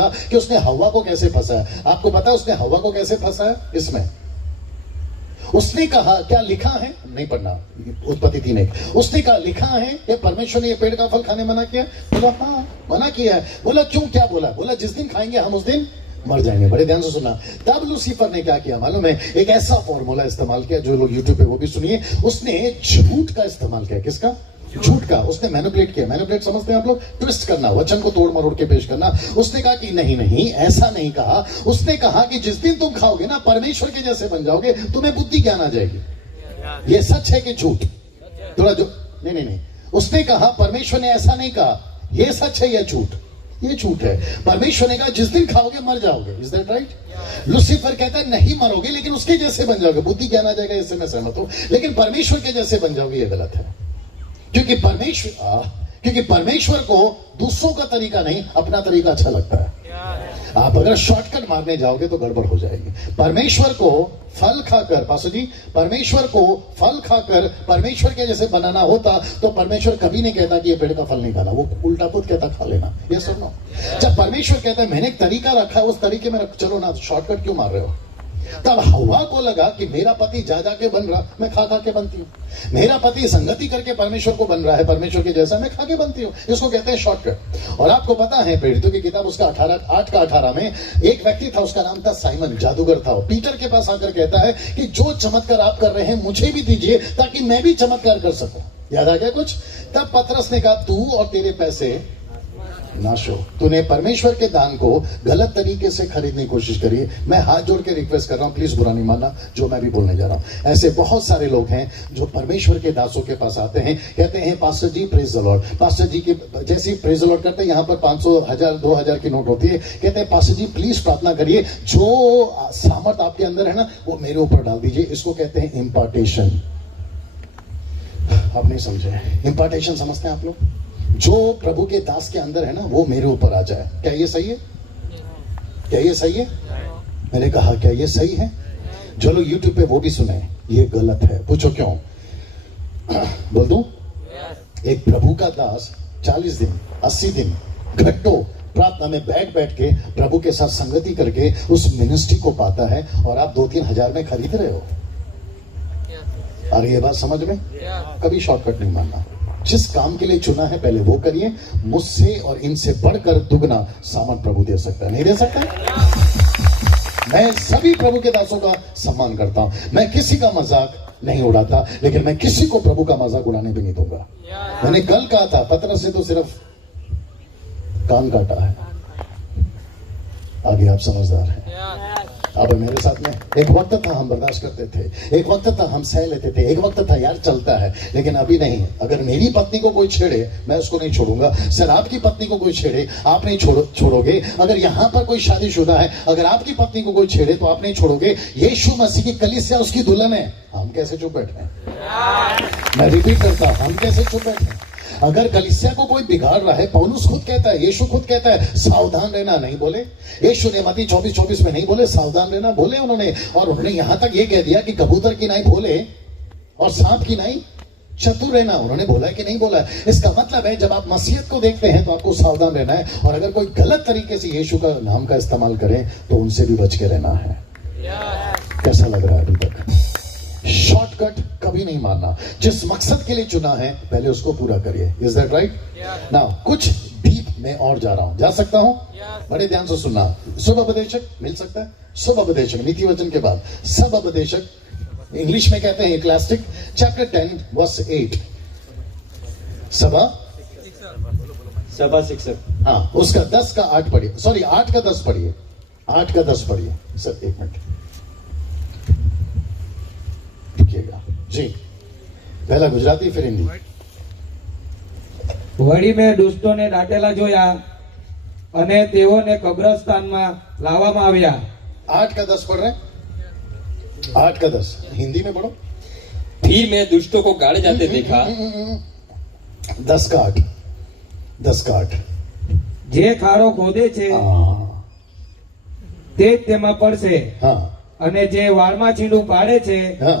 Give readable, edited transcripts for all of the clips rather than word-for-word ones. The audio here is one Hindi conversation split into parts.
कि उसने हवा को कैसे फंसाया। आपको पता है उसने हवा को कैसे फंसाया? इसमें उसने कहा, क्या लिखा है, नहीं पढ़ना, उत्पत्ति 3:1। उसने कहा लिखा है कि परमेश्वर ने ये पेड़ का फल खाने मना किया। बोला हाँ मना किया है। बोला क्यों, क्या बोला? बोला जिस दिन खाएंगे हम उस दिन मर जाएंगे। बड़े ध्यान से सुना। तब लूसीफर ने क्या किया मालूम है? एक ऐसा फॉर्मूला इस्तेमाल किया, जो लोग यूट्यूब पे वो भी सुनिए। उसने झूठ का इस्तेमाल किया। किसका? झूठ का। उसने मैनिपुलेट किया। मैनिपुलेट समझते हैं आप लोग? ट्विस्ट करना, वचन को तोड़ मरोड़ के पेश करना। उसने कहा कि नहीं नहीं ऐसा नहीं कहा। उसने कहा कि जिस दिन तुम खाओगे ना परमेश्वर के जैसे बन जाओगे, तुम्हें बुद्धि ज्ञान आ जाएगी। ये सच है कि झूठ? थोड़ा जो नहीं, उसने कहा परमेश्वर ने ऐसा नहीं कहा। ये सच है या झूठ? ये झूठ है। परमेश्वर ने कहा जिस दिन खाओगे मर जाओगे। Is that right? लूसीफर कहता है नहीं मरोगे लेकिन उसके जैसे बन जाओगे, बुद्धि ज्ञान आ जाएगा। इससे मैं सहमत हूं, लेकिन परमेश्वर के जैसे बन जाओगे ये गलत है। क्योंकि परमेश्वर को दूसरों का तरीका नहीं अपना तरीका अच्छा लगता है। आप अगर शॉर्टकट मारने जाओगे तो गड़बड़ हो जाएगी। परमेश्वर को फल खाकर, पासो जी, परमेश्वर को फल खाकर परमेश्वर के जैसे बनाना होता तो परमेश्वर कभी नहीं कहता कि ये पेड़ का फल नहीं खाना। वो उल्टा खुद कहता खा लेना। ये सुनो, जब परमेश्वर कहता है मैंने एक तरीका रखा है उस तरीके में चलो ना, शॉर्टकट क्यों मार रहे हो? तब हवा को लगा कि मेरा पति जा के बन रहा, मैं खा के बनती हूँ। मेरा पति संगति करके परमेश्वर को बन रहा है, परमेश्वर के जैसा, मैं खा के बनती हूँ। इसको कहते हैं शॉर्टकट। और आपको पता है प्रेरितों की किताब उसका 8:18 में एक व्यक्ति था, उसका नाम था साइमन, जादूगर था। पीटर के पास आकर कहता है कि जो चमत्कार आप कर रहे हैं मुझे भी दीजिए ताकि मैं भी चमत्कार कर सकूं। याद आ गया कुछ? तब पतरस ने कहा तू और तेरे पैसे नाश हो। तूने परमेश्वर के दान को गलत तरीके से खरीदने की कोशिश करी। मैं हाथ जोड़ के रिक्वेस्ट कर रहा हूं, प्लीज बुरा नहीं मानना जो मैं भी बोलने जा रहा हूं। ऐसे बहुत सारे लोग हैं जो परमेश्वर के दासों के पास आते हैं, कहते हैं pastor ji praise the Lord. Pastor ji के जैसे ही प्रेज द लॉर्ड करते हैं, यहाँ पर 500, 1000, 2000 की नोट होती है। कहते हैं पास्टर जी प्लीज प्रार्थना करिए, जो सामर्थ आपके अंदर है ना वो मेरे ऊपर डाल दीजिए। इसको कहते हैं इम्पार्टेशन। आप नहीं समझे? इम्पार्टेशन समझते हैं आप लोग? जो प्रभु के दास के अंदर है ना वो मेरे ऊपर आ जाए। क्या ये सही है? क्या ये सही है? मैंने कहा क्या ये सही है? जो लोग यूट्यूब पे वो भी सुने, ये गलत है। पूछो क्यों? बोल दूं? एक प्रभु का दास 40 दिन 80 दिन घंटों प्रार्थना में बैठ के प्रभु के साथ संगति करके उस मिनिस्ट्री को पाता है, और आप 2-3 हजार में खरीद रहे हो। अरे ये बात समझ में? कभी शॉर्टकट नहीं मानना। जिस काम के लिए चुना है पहले वो करिए। मुझसे और इनसे बढ़कर दुगना सामान प्रभु दे सकता है, नहीं दे सकता? मैं सभी प्रभु के दासों का सम्मान करता हूं। मैं किसी का मजाक नहीं उड़ाता, लेकिन मैं किसी को प्रभु का मजाक उड़ाने भी नहीं दूंगा। मैंने कल कहा था पतरस से तो सिर्फ कान काटा है, आगे आप समझदार हैं। अब मेरे साथ में एक वक्त था हम बर्दाश्त करते थे, एक वक्त था हम सह लेते थे, एक वक्त था यार चलता है, लेकिन अभी नहीं। अगर मेरी पत्नी को कोई छेड़े मैं उसको नहीं छोड़ूंगा। सर आपकी पत्नी को कोई छेड़े आप नहीं छोड़ोगे। अगर यहाँ पर कोई शादीशुदा है, अगर आपकी पत्नी को कोई छेड़े तो आप नहीं छोड़ोगे। यीशु मसीह की कलीसिया उसकी दुल्हन है। हम कैसे चुप बैठे हैं? मैं रिपीट करता हूं, हम कैसे चुप बैठे हैं? अगर कलीसिया को कोई बिगाड़ रहा है, पौलुस खुद कहता है, यीशु खुद कहता है सावधान रहना। नहीं बोले? यीशु ने मत्ती 24:24 में नहीं बोले सावधान रहना? बोले उन्होंने। और उन्होंने यहां तक ये कह दिया कि कबूतर की नाई भोले और सांप की नाई चतुर रहना। उन्होंने बोला है कि नहीं बोला है? इसका मतलब है जब आप मसीहत को देखते हैं तो आपको सावधान रहना है, और अगर कोई गलत तरीके से यीशु का नाम का इस्तेमाल करें तो उनसे भी बच के रहना है। कैसा लग रहा है अभी तक? शॉर्टकट कभी नहीं मारना। जिस मकसद के लिए चुना है पहले उसको पूरा करिए। Is that right? नाउ कुछ डीप में और जा रहा हूं, जा सकता हूं? बड़े ध्यान से सुनना। शुभ उपदेशक मिल सकता है? शुभ उपदेशक नीति वचन के बाद सब उपदेशक इंग्लिश में कहते हैं इक्लेसिक, चैप्टर 10 वर्स 8। सभा शिक्षक, हाँ उसका 10 का 8 पढ़िए, सॉरी 8 का 10 पढ़िए, 8 का 10 पढ़िए। सर एक मिनट जी, पहला गुजराती फिर हिंदी। વળી મેં દુષ્ટોને દાટેલા જોયા અને તેઓને કબ્રસ્તાનમાં લાવવામાં આવ્યા। 8 का 10 पढ़ रहे हैं? 8 का 10 हिंदी में पढ़ो। फिर मैं दुष्टों को गाड़े जाते देखा। 10 का 8, 10 का 8। જે ખાડો ખોદે છે તે જ તેમાં પડશે, हाँ અને જે વાળમાં છીંડું પાડે છે हाँ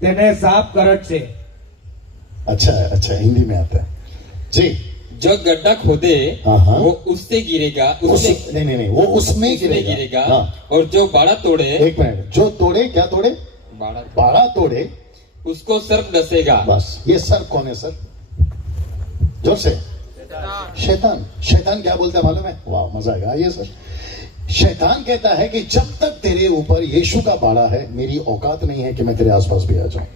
તેને સાપ કરડશે। अच्छा है, अच्छा हिंदी में आता है जी। जो गड्ढा खोदे हाँ, हाँ। वो उससे गिरेगा, नहीं, वो उसमें उसमें गिरेगा। हाँ। और जो बाड़ा तोड़े, एक मिनट, जो तोड़े, क्या तोड़े? बाड़ा तोड़े, उसको सर्प डसेगा। बस। ये सर्प कौन है सर? जोर से। शैतान। शैतान क्या बोलता है मालूम है? वाह, मजा आएगा। आइए सर। शैतान कहता है कि जब तक तेरे ऊपर यीशु का बाड़ा है, मेरी औकात नहीं है कि मैं तेरे आसपास भी आ जाऊं।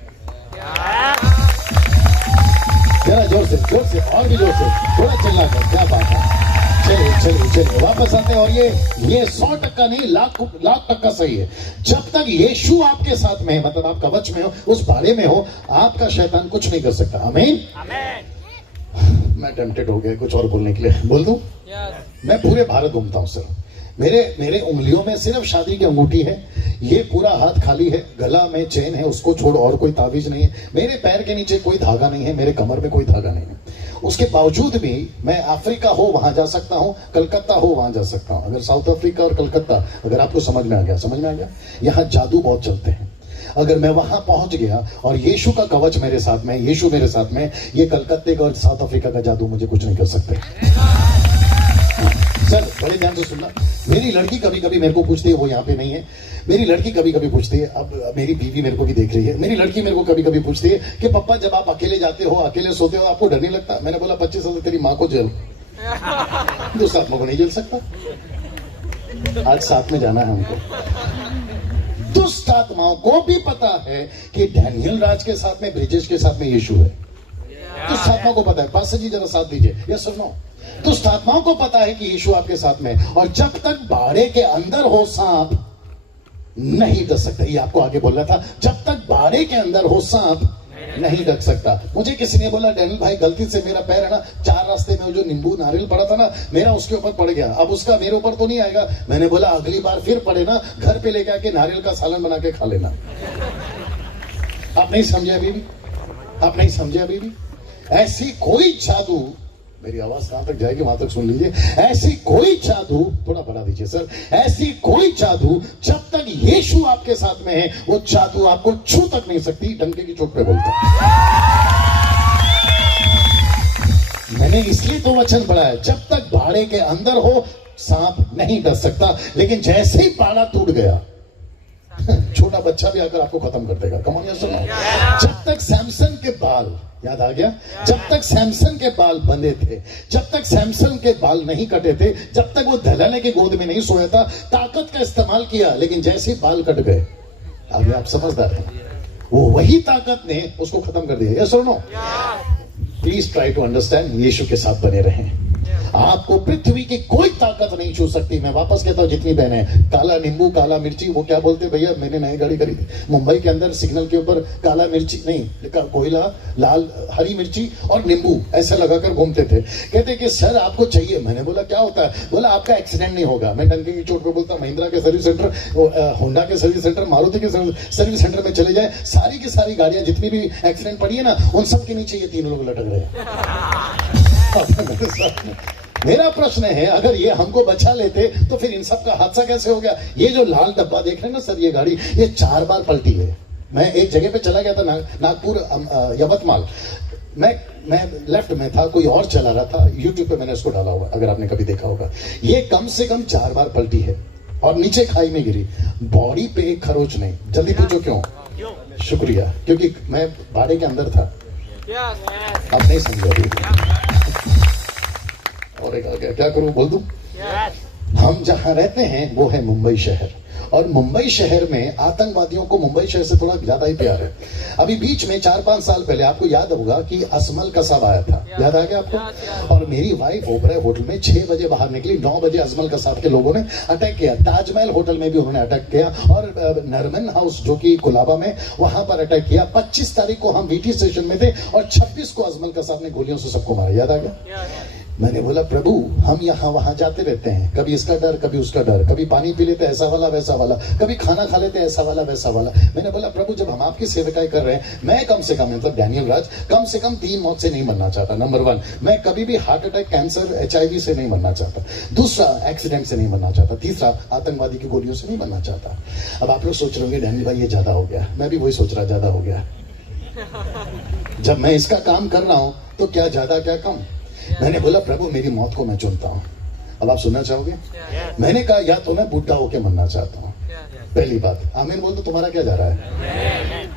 जरा जोर से, और भी जोर से, थोड़ा चिल्ला कर। क्या बात है। चलिए वापस आते हैं। और ये 100% नहीं, लाख टक्का सही है। जब तक यीशु आपके साथ में है, मतलब आप कवच में हो, उस बाड़े में हो, आपका शैतान कुछ नहीं कर सकता। आमीन। मैं टेम्पटेड हो गया कुछ और बोलने के लिए। बोल दूं? मैं पूरे भारत घूमता हूं सर। मेरे उंगलियों में सिर्फ शादी की अंगूठी है, ये पूरा हाथ खाली है, गला में चेन है, उसको छोड़ और कोई ताबीज नहीं है, मेरे पैर के नीचे कोई धागा नहीं है, मेरे कमर में कोई धागा नहीं है। उसके बावजूद भी मैं अफ्रीका हो वहां जा सकता हूं, कलकत्ता हो वहां जा सकता हूं। अगर साउथ अफ्रीका और कलकत्ता अगर आपको समझ में आ गया, यहाँ जादू बहुत चलते हैं। अगर मैं वहां पहुंच गया और यीशु का कवच मेरे साथ में, यीशु मेरे साथ में, ये कलकत्ते का और साउथ अफ्रीका का जादू मुझे कुछ नहीं कर सकते। सर बड़े ध्यान से सुनना। मेरी लड़की कभी कभी मेरे को पूछती है, वो यहाँ पे नहीं है, मेरी लड़की कभी कभी पूछती है, अब मेरी बीवी मेरे को भी देख रही है, मेरी लड़की मेरे को कभी कभी पूछती है कि पापा जब आप अकेले जाते हो, अकेले सोते हो, आपको डर नहीं लगता? मैंने बोला 25 साल तेरी माँ को जेल, दूसरा आत्मा को नहीं जेल सकता। आज साथ में जाना है हमको। दुष्ट आत्माओं को भी पता है कि डैनियल राज के साथ में, ब्रिजेश के साथ में यीशु है। दुष्ट आत्मा को पता है। पास्टर जी जरा साथ दीजिए। यस सुनो। दुष्ट आत्माओं को पता है कि यीशु आपके साथ में, और जब तक बाड़े के अंदर हो सांप नहीं डस सकता। ये आपको आगे बोलना था। जब तक बाड़े के अंदर हो सांप नहीं डस सकता। मुझे किसी ने बोला, डैनियल भाई गलती से मेरा पैर है ना 4 रास्ते में जो नींबू नारियल पड़ा था ना, मेरा उसके ऊपर पड़ गया, अब उसका मेरे ऊपर तो नहीं आएगा। मैंने बोला अगली बार फिर पड़े ना, घर पे लेके आके नारियल का सालन बना के खा लेना। आप नहीं समझे अभी भी? आप नहीं समझे अभी भी? ऐसी कोई जादू, मेरी आवाज कहां तक जाएगी वहां तक सुन लीजिए। ऐसी कोई जादू, थोड़ा बढ़ा दीजिए सर, ऐसी कोई जादू जब तक यीशु आपके साथ में है, वो जादू आपको छू तक नहीं सकती। डंके की चोट पे बोलता। मैंने इसलिए तो वचन पढ़ा है, जब तक बाड़े के अंदर हो सांप नहीं डस सकता। लेकिन जैसे ही बाड़ा टूट गया, छोटा बच्चा भी आकर आपको खत्म कर देगा। कम ऑन सुनो। जब तक सैमसन के बाल, याद आ गया? जब तक सैमसन के बाल बंधे थे, जब तक सैमसन के बाल नहीं कटे थे, जब तक वो दलाले की गोद में नहीं सोया था, ताकत का इस्तेमाल किया। लेकिन जैसे ही बाल कट गए, अभी आप समझदार हैं, वो वही ताकत ने उसको खत्म कर दिया। यस और no? Please try to understand. Yeshu के साथ बने रहें। आपको पृथ्वी की कोई ताकत नहीं छू सकती। मैं वापस कहता हूं, जितनी बहनें, काला नींबू, काला मिर्ची, वो क्या बोलते भैया, मैंने नई गाड़ी खरीदी मुंबई के अंदर, सिग्नल के ऊपर काला मिर्ची नहीं, कोयला, लाल हरी मिर्ची और नींबू ऐसे लगाकर घूमते थे। कहते कि सर आपको चाहिए। मैंने बोला क्या होता है? बोला आपका एक्सीडेंट नहीं होगा। मैं डंके की चोट पे बोलता, महिंद्रा के सर्विस सेंटर, होंडा के सर्विस सेंटर, मारुति के सर्विस सेंटर में चले जाए, सारी की सारी गाड़ियां जितनी भी एक्सीडेंट पड़ी है ना, उन सब के नीचे ये 3 लोग लटक रहे हैं। मेरा प्रश्न है, अगर ये हमको बचा लेते तो फिर इन सब का हादसा कैसे हो गया? ये जो लाल डब्बा देख रहे हैं ना सर, ये गाड़ी ये 4 बार पलटी है। मैं एक जगह पे चला गया था, नागपुर यवतमाल। मैं लेफ्ट में था, कोई और चला रहा था। यूट्यूब पे मैंने इसको डाला हुआ, अगर आपने कभी देखा होगा। ये कम से कम 4 बार पलटी है और नीचे खाई में गिरी। बॉडी पे एक खरोच नहीं। जल्दी पूछो क्यों? शुक्रिया, क्योंकि मैं बाड़े के अंदर था। आप नहीं समझे। और एक आ गया, क्या करूं, बोल दूं? हम जहां रहते हैं वो है मुंबई शहर, और मुंबई शहर में आतंकवादियों को मुंबई शहर से थोड़ा ज्यादा ही प्यार है। अभी बीच में 4-5 साल पहले आपको याद होगा कि असमल कसाब आया था। याद आ गया आपको? और मेरी वाइफ ओबराय होटल में 6 बजे बाहर निकली, 9 बजे असमल कसाब के लोगों ने अटैक किया। ताजमहल होटल में भी उन्होंने अटैक किया, और नरमन हाउस जो कि कुलाबा में, वहां पर अटैक किया। 25 तारीख को हम वीटी स्टेशन में थे और 26 को असमल कसाब ने गोलियों से सबको मारा। याद आ गया? मैंने बोला प्रभु, हम यहाँ वहां जाते रहते हैं, कभी इसका डर, कभी उसका डर, कभी पानी पी लेते ऐसा वाला वैसा वाला, कभी खाना खा लेते ऐसा वाला वैसा वाला। मैंने बोला प्रभु, जब हम आपकी सेवकाई कर रहे हैं, मैं कम से कम, मतलब डैनियल राज, कम से कम 3 मौत से नहीं मरना चाहता। नंबर 1, मैं कभी भी हार्ट अटैक, कैंसर, HIV से नहीं मरना चाहता। दूसरा, एक्सीडेंट से नहीं मरना चाहता। तीसरा, आतंकवादी की गोलियों से नहीं मरना चाहता। अब आप लोग सोच रहे होंगे डैनियल भाई ये ज्यादा हो गया। मैं भी वही सोच रहा, ज्यादा हो गया। जब मैं इसका काम कर रहा हूं तो क्या ज्यादा क्या कम? मैंने बोला प्रभु मेरी मौत को मैं चुनता हूं। अब आप सुनना चाहोगे? मैंने कहा या तो मैं बूढ़ा होके मरना चाहता हूं, पहली बात। आमीन बोल दो, तुम्हारा क्या जा रहा है?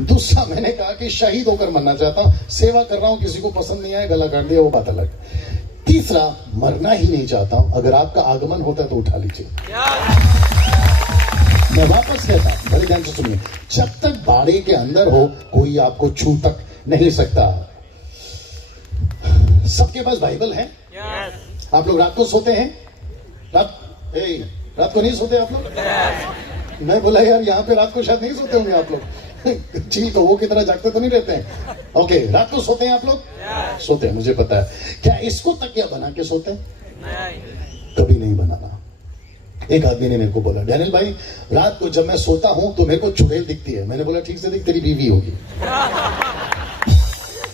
दूसरा मैंने कहा कि शहीद होकर मरना चाहता हूं, सेवा कर रहा हूं, किसी को पसंद नहीं आया, गला काट दिया, वो बात अलग। तीसरा, मरना ही नहीं चाहता हूं, अगर आपका आगमन होता है तो उठा लीजिए। मैं वापस कहता हूं, बड़े ध्यान से सुनिए, जब तक बाड़े के अंदर हो कोई आपको छू तक नहीं सकता। सबके पास बाइबल है? आप लोग रात को सोते हैं? रात को नहीं सोते आप लोग? मैं बोला यार यहाँ पे रात को शायद नहीं सोते होंगे आप लोग। चील को वो की तरह जागते तो नहीं रहते हैं? ओके, रात को सोते हैं आप लोग? सोते हैं, मुझे पता है। क्या इसको तकिया बना के सोते हैं? कभी नहीं बनाना। एक आदमी ने मेरे को बोला, डैनियल भाई रात को जब मैं सोता हूं तो मेरे को चुड़ैल दिखती है। मैंने बोला ठीक से दिख, तेरी बीवी होगी।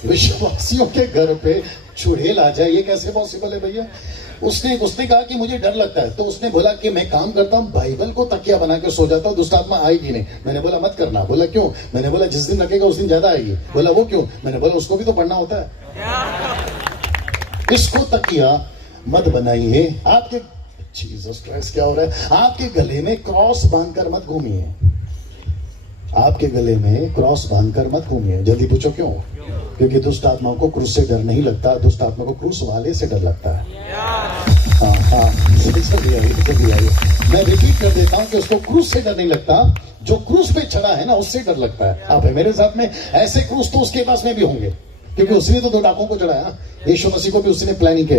विश्वासियों के घर पे चुड़ैल आ जाए, ये कैसे पॉसिबल है भैया? उसने कहा कि मुझे डर लगता है, तो उसने बोला कि मैं काम करता हूं, बाइबल को तकिया बना के सो जाता हूं, दुष्ट आत्मा आएगी नहीं। मैंने बोला मत करना। बोला क्यों? मैंने बोला जिस दिन लगेगा उस दिन ज्यादा आएगी। बोला वो क्यों? मैंने बोला उसको भी तो पढ़ना होता है। इसको तकिया मत बनाइए। आपके जीसस क्राइस्ट, क्या हो रहा है? आपके गले में क्रॉस बांधकर मत घूमिए। आपके गले में क्रॉस बांधकर मत घूमिए। जल्दी पूछो क्यों? क्योंकि दुष्ट आत्माओं को क्रूस से डर नहीं लगता, दुष्ट आत्मा को क्रूस वाले से डर लगता है। हाँ, जल्दी आइए। मैं रिपीट कर देता हूं कि उसको क्रूस से डर नहीं लगता, जो क्रूस पे चढ़ा है ना उससे डर लगता है। आप है मेरे साथ में? ऐसे क्रूस तो उसके पास में भी होंगे, क्योंकि उसने तो 2 डाकों को चढ़ाया। यीशु मसीह को भी उसने प्लानिंग किया।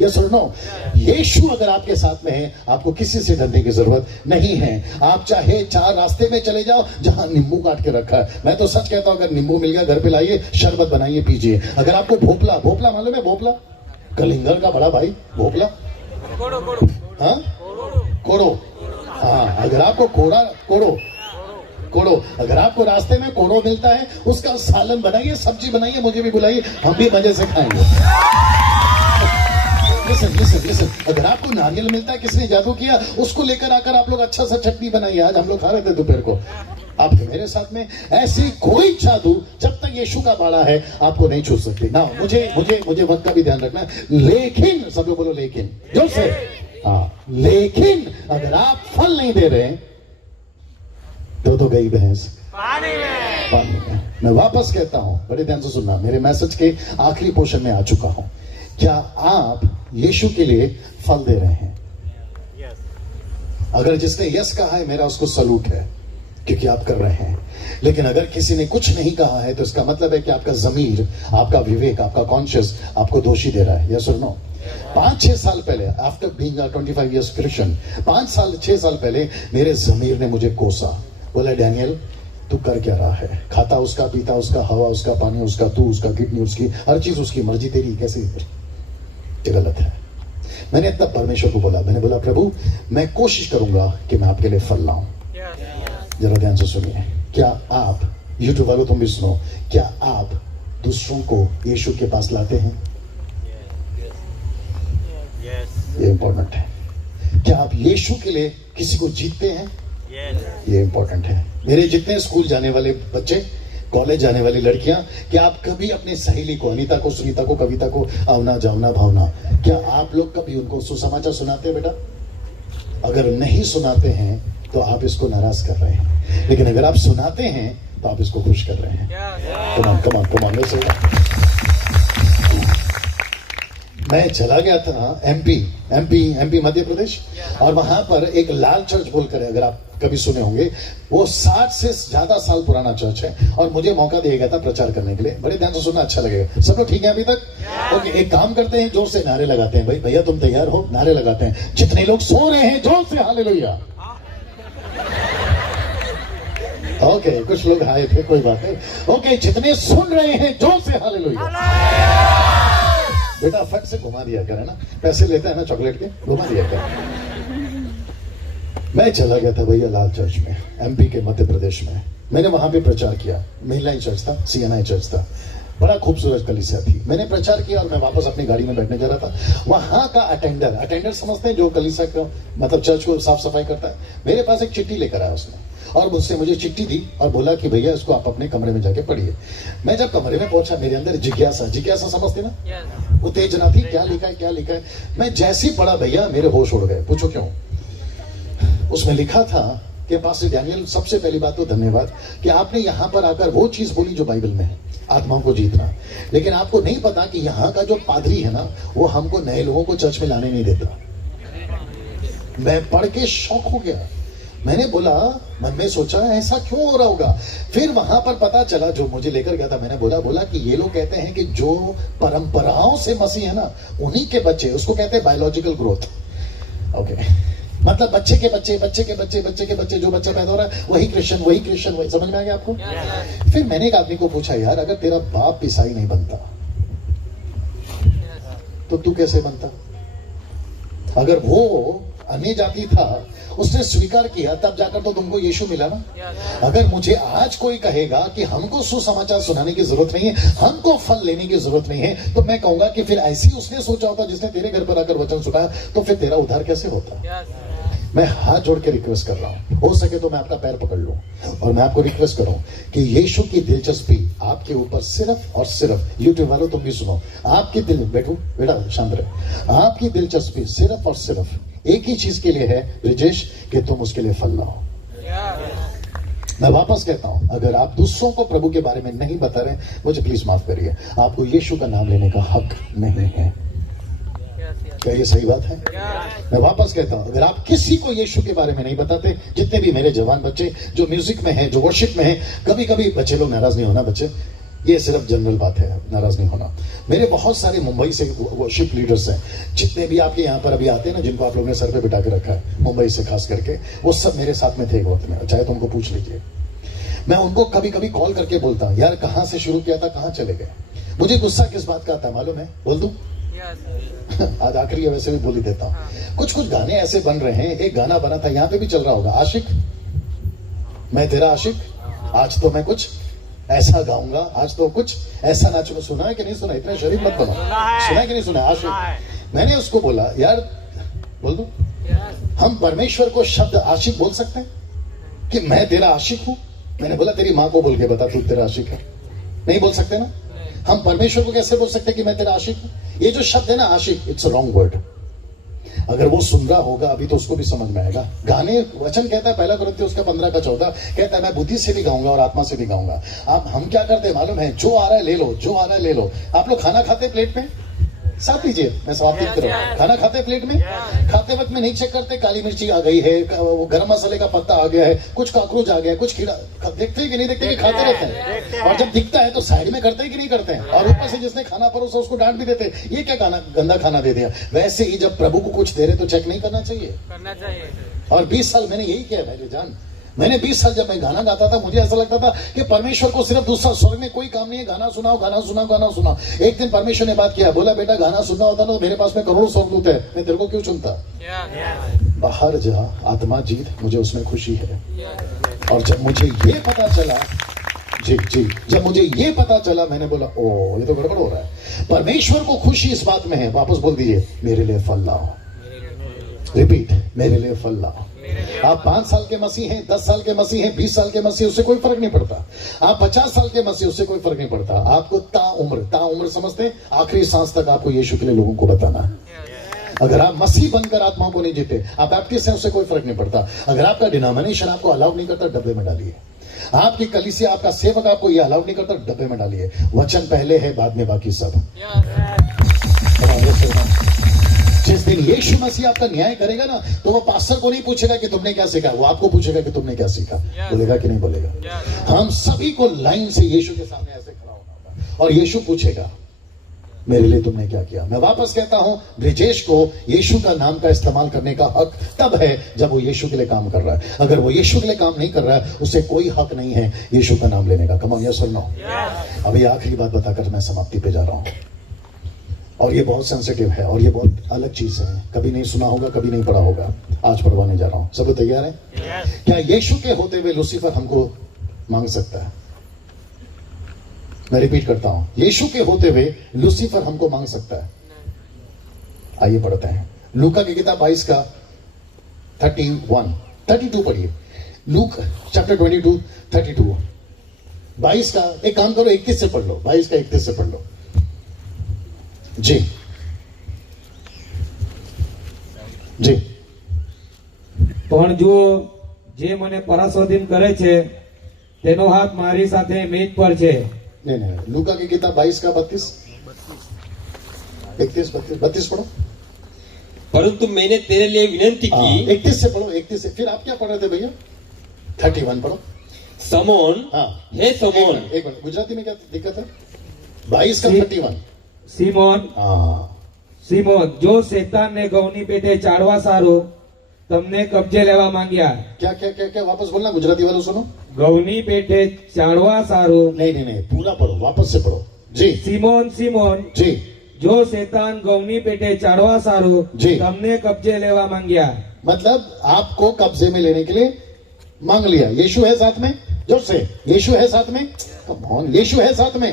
यस और नो? यीशु अगर आपके साथ में है, आपको किसी से डरने की जरूरत नहीं है। आप चाहे 4 रास्ते में चले जाओ जहां नींबू काट के रखा है। मैं तो सच कहता हूं, अगर नींबू मिल गया घर पे लाइए, शरबत बनाइए, पीजिए। अगर आपको भोपला मालूम है? भोपला कलिंगर का बड़ा भाई, भोपला, हाँ कोड़ो, हाँ, अगर आपको कोड़ो, अगर आपको रास्ते में कोड़ो मिलता है, उसका सालन बनाइए, सब्जी बनाइए, मुझे भी बुलाइए, हम भी मजे से खाएंगे। लिसन, अगर आपको नारियल मिलता है, किसने जादू किया, उसको लेकर आकर आप लोग अच्छा सा चटनी बनाइए। आज हम लोग खा रहे थे दोपहर को। आप मेरे साथ में? ऐसी कोई जादू जब तक यीशु का बाड़ा है आपको नहीं छू सकती ना। मुझे वक्त का भी ध्यान रखना है। लेकिन सब लोग बोलो लेकिन, जोर से। हाँ, लेकिन अगर आप फल नहीं दे रहे तो गई भैंस पानी में। मैं वापस कहता हूं, बड़े ध्यान से सुनना, मेरे मैसेज के आखिरी पोर्शन में आ चुका हूं। क्या आप यीशु के लिए फल दे रहे हैं? अगर जिसने यस कहा है, मेरा उसको सलूट है, क्योंकि आप कर रहे हैं। लेकिन अगर किसी ने कुछ नहीं कहा है, तो इसका मतलब है कि आपका जमीर, आपका विवेक, आपका कॉन्शियस आपको दोषी दे रहा है। यस और नो? 5-6 साल पहले, आफ्टर बीइंग 25 years क्रिश्चियन, 5-6 साल पहले मेरे जमीर ने मुझे कोसा। बोला डैनियल तू कर क्या रहा है? खाता उसका, पीता उसका, हवा उसका, पानी उसका, तू उसका, किडनी उसकी, हर चीज उसकी, मर्जी तेरी, कैसे? ये गलत है। मैंने तब परमेश्वर को बोला, मैंने बोला प्रभु मैं कोशिश करूंगा कि मैं आपके लिए फल लाऊं। जरा ध्यान से सुनिए, क्या आप, यूट्यूब वालों तुम भी सुनो, क्या आप दूसरों को यीशु के पास लाते हैं? ये इंपॉर्टेंट है। क्या आप यीशु के लिए किसी को जीतते हैं? ये इंपॉर्टेंट है। मेरे जितने स्कूल जाने वाले बच्चे, कॉलेज जाने वाली लड़कियां, क्या आप कभी अपनी सहेली को, अनीता को, सुनीता को, कविता को, आवना जावना भावना, क्या आप लोग कभी उनको सुसमाचार सुनाते हैं? बेटा अगर नहीं सुनाते हैं तो आप इसको नाराज कर रहे हैं, लेकिन अगर आप सुनाते हैं तो आप इसको खुश कर रहे हैं। कम ऑन मैं चला गया था एमपी मध्य प्रदेश, और वहां पर एक लाल चर्च बोलकर है, अगर आप कभी सुने होंगे, वो 60 से ज्यादा साल पुराना चर्च है, और मुझे मौका दिया गया था प्रचार करने के लिए। बड़े ध्यान से सुनना, अच्छा लगेगा। सब लोग ठीक है अभी तक? ओके, एक काम करते हैं, जोर से नारे लगाते हैं। भाई भैया तुम तैयार हो? नारे लगाते हैं। जितने लोग सो रहे हैं जोर से हालेलुया। ओके, कुछ लोग आए थे, कोई बात नहीं। ओके, जितने सुन रहे हैं जोर से हालेलुया। बेटा फट से घुमा दिया कर, है ना, पैसे लेता है ना चॉकलेट के, घुमा दिया कर। मैं चला गया था भैया लाल चर्च में, एमपी के मध्य प्रदेश में। मैंने वहां पे प्रचार किया। महिलाएं चर्च था, सीएनआई चर्च था, बड़ा खूबसूरत कलीसिया थी। मैंने प्रचार किया और मैं वापस अपनी गाड़ी में बैठने जा रहा था। वहां का अटेंडर समझते हैं, जो कलीसिया का मतलब चर्च को साफ सफाई करता है, मेरे पास एक चिट्ठी लेकर आया उसने। और मुझसे मुझे चिट्ठी दी और बोला कि भैया इसको आप अपने कमरे में जाके पढ़िए। मैं जब कमरे में पहुंचा, मेरे अंदर जिज्ञासा समझते ना, उत्तेजना थी, क्या लिखा है क्या लिखा है। मैं जैसे ही पढ़ा भैया मेरे होश उड़ गए। पूछो क्यों? उसमें लिखा था कि पास्टर डैनियल, सबसे पहली बात तो धन्यवाद कि आपने यहां पर आकर वो चीज बोली जो बाइबल में है, आत्माओं को जीतना। लेकिन आपको नहीं पता कि यहाँ का जो पादरी है ना, वो हमको नए लोगों को चर्च में लाने नहीं देता। मैं पढ़ के शौक हो गया। मैंने बोला, मन में सोचा ऐसा क्यों हो रहा होगा। फिर वहां पर पता चला, जो मुझे लेकर गया था, मैंने बोला कि ये लोग कहते हैं कि जो परंपराओं से मसीह है ना, उन्हीं के बच्चे, उसको कहते हैं बायोलॉजिकल ग्रोथ। ओके, मतलब बच्चे के बच्चे जो बच्चा पैदा हो रहा है वही क्रिश्चियन, वही। समझ में आ गया आपको? फिर मैंने एक आदमी को पूछा, यार अगर तेरा बाप ईसाई नहीं बनता तो तू कैसे बनता? अगर वो अन्य जाति था, उसने स्वीकार किया, तब जाकर तो तुमको यीशु मिला ना। अगर मुझे आज कोई कहेगा कि हमको सुसमाचार सुनाने की जरूरत नहीं है, हमको फल लेने की जरूरत नहीं है, तो मैं कहूंगा कि फिर ऐसी उसने सोचा होता जिसने तेरे घर पर आकर वचन सुना, तो फिर तेरा उद्धार कैसे होता? मैं हाथ जोड़ के रिक्वेस्ट कर रहा हूं, हो सके तो मैं आपका पैर पकड़ लूं और मैं आपको रिक्वेस्ट कर रहा हूं कि यीशु की दिलचस्पी आपके ऊपर सिर्फ और सिर्फ, यूट्यूब वालों तुम भी सुनो, आपकी दिल, बैठो बेटा शांत रहे, आपकी दिलचस्पी सिर्फ और सिर्फ एक ही चीज के लिए है ब्रिजेश, कि तुम उसके लिए फल लाओ। मैं वापस कहता हूं, अगर आप दूसरों को प्रभु के बारे में नहीं बता रहे, मुझे प्लीज माफ करिए, आपको यीशु का नाम लेने का हक नहीं है। क्या ये सही बात है? मैं वापस कहता हूं, अगर आप किसी को यीशु के बारे में नहीं बताते, जितने भी मेरे जवान बच्चे जो म्यूजिक में हैं, जो वर्शिप में हैं, कभी कभी बच्चे लोग नाराज नहीं होना, बच्चे ये सिर्फ जनरल बात है, नाराज नहीं होना। मेरे बहुत सारे मुंबई से वर्शिप लीडर्स हैं, जितने भी आपके यहाँ पर अभी आते हैं ना, जिनको आप लोगों ने सर पे बिठा के रखा है, मुंबई से खास करके, वो सब मेरे साथ में थे एक वक्त में, चाहे तो उनको पूछ लीजिए। मैं उनको कभी कभी कॉल करके बोलता हूँ, यार कहाँ से शुरू किया था, कहाँ चले गए? मुझे गुस्सा किस बात का आता है मालूम है? बोल दूं? आज आखिरी है, वैसे भी बोल ही देता हूँ। कुछ गाने ऐसे बन रहे हैं, एक गाना बना था, यहाँ पे भी चल रहा होगा, आशिक मैं तेरा आशिक, आज तो मैं कुछ ऐसा गाऊंगा, आज तो कुछ ऐसा नाचूंगा। सुना है कि नहीं सुना? इतने शरीफ मत बनो। सुना है कि नहीं सुना? आशिक। मैंने उसको बोला, यार बोल दूं, हम परमेश्वर को शब्द आशिक बोल सकते हैं कि मैं तेरा आशिक हूं? मैंने बोला तेरी माँ को बोल के बता तू तेरा आशिक है। नहीं बोल सकते ना? हम परमेश्वर को कैसे बोल सकते कि मैं तेरा आशिक हूं? ये जो शब्द है ना आशिक, इट्स अ रॉन्ग वर्ड। अगर वो सुन रहा होगा अभी तो उसको भी समझ में आएगा। गाने, वचन कहता है पहला कुरिन्थियों उसका 15:14 कहता है, मैं बुद्धि से भी गाऊंगा और आत्मा से भी गाऊंगा। आप हम क्या करते हैं मालूम है? जो आ रहा है ले लो, जो आ रहा है ले लो। आप लोग खाना खाते प्लेट में, साथ लीजिए, मैं समाप्ति कर रहा हूं। खाना खाते प्लेट में, खाते वक्त में नहीं चेक करते काली मिर्ची आ गई है, वो गरम मसाले का पत्ता आ गया है, कुछ काकरोच आ गया है, कुछ कीड़ा, देखते हैं कि नहीं देखते कि खाते रहते हैं। और जब दिखता है तो साइड में करते हैं कि नहीं करते हैं? और ऊपर से जिसने खाना परोसा उसको डांट भी देते हैं, ये क्या गंदा खाना दे दिया। वैसे ही जब प्रभु को कुछ दे रहे तो चेक नहीं करना चाहिए? और 20 साल मैंने यही किया मेरे जान। मैंने 20 साल जब मैं गाना गाता था, मुझे ऐसा लगता था कि परमेश्वर को सिर्फ दूसरा स्वर्ग में कोई काम नहीं है, गाना सुनाओ गाना सुनाओ गाना सुनाओ। एक दिन परमेश्वर ने बात किया, बोला बेटा गाना सुनना होता ना तो मेरे पास में करोड़ों स्वर्गदूत है, मैं तेरे को क्यों चुनता? बाहर जा, आत्मा जीत, मुझे उसमें खुशी है। और जब मुझे ये पता चला, जी जब मुझे ये पता चला, मैंने बोला ओ ये तो गड़बड़ हो रहा है। परमेश्वर को खुशी इस बात में है, वापस बोल दीजिए, मेरे लिए फल लाओ। रिपीट, मेरे लिए फल लाओ। आप 5 साल के मसीह हैं, 10 साल के मसीह हैं, 20 साल के मसीह, उससे कोई फर्क नहीं पड़ता। आप 50 साल के मसीह, उससे कोई फर्क नहीं पड़ता। आपको ताउम्र समझते हैं, आखिरी सांस तक आपको यीशु के लिए लोगों को बताना है। अगर आप मसीह बनकर आत्माओं को नहीं जीते, आप बैप्टिस्ट हैं, उससे कोई फर्क नहीं पड़ता। अगर आपका डिनोमिनेशन आपको अलाउ नहीं करता, डब्बे में डालिए। आपकी कलीसिया, आपका सेवक आपको ये अलाउ नहीं करता, डब्बे में डालिए। वचन पहले है, बाद में बाकी सब। जिस दिन यीशु मसीह आपका न्याय करेगा ना, तो वो पास्टर को नहीं पूछेगा कि तुमने क्या सीखा, वो आपको पूछेगा कि तुमने क्या सीखा। बोलेगा कि नहीं बोलेगा? हम सभी को लाइन से यीशु के सामने ऐसे खड़ा होना होगा और यीशु पूछेगा मेरे लिए तुमने क्या किया। मैं वापस कहता हूं, ब्रिजेश को यीशु का नाम का इस्तेमाल करने का हक तब है जब वो यीशु के लिए काम कर रहा है। अगर वो यीशु के लिए काम नहीं कर रहा है, उसे कोई हक नहीं है यीशु का नाम लेने का। कम ऑन, यस और नो? अभी आखिरी बात बताकर मैं समाप्ति पे जा रहा हूं, और ये बहुत सेंसिटिव है और ये बहुत अलग चीज है। कभी नहीं सुना होगा, कभी नहीं पढ़ा होगा, आज पढ़वाने जा रहा हूं। सब तैयार है? क्या यीशु के होते हुए लूसीफर हमको मांग सकता है? मैं रिपीट करता हूं, यीशु के होते हुए लूसीफर हमको मांग सकता है? आइए पढ़ते हैं लूका की किताब 22 का 32 पढ़िए। लूक चैप्टर 22:32, 22 का एक काम करो 31 से पढ़ लो, 22 का 31 से पढ़ लो जी जी। પણ જુઓ જે મને પરાસ્વાધીન કરે છે તેનો હાથ મારી સાથે મેજ પર છે. नहीं लूका की किताब 22 का 32, 31, 32 पढ़ो। परंतु मैंने तेरे लिए विनती की 31 से पढ़ो, 31 से। फिर आप क्या पढ़ रहे थे भैया? 31 पढ़ो। समोन, हाँ हे समोन, एक मिनट, गुजराती में क्या दिक्कत है? 22 का 31। સિમોન हाँ સિમોન જો શેતાનને ઘઉંની પેટે ચાળવા સારું તમને કબજે લેવા માંગ્યા. क्या क्या क्या क्या वापस बोलना, गुजराती वालों सुनो। ઘઉંની પેટે ચાળવા સારું नहीं पूरा पढ़ो, वापस से पढ़ो जी સિમોન સિમોન जी। જો શેતાન ઘઉંની પેટે ચાળવા સારું જી. તમને કબજે લેવા માંગ્યા. मतलब आपको कब्जे में लेने के लिए मांग लिया। यीशु है साथ में, जोर से, यीशु है साथ में, कम ऑन, यीशु है साथ में,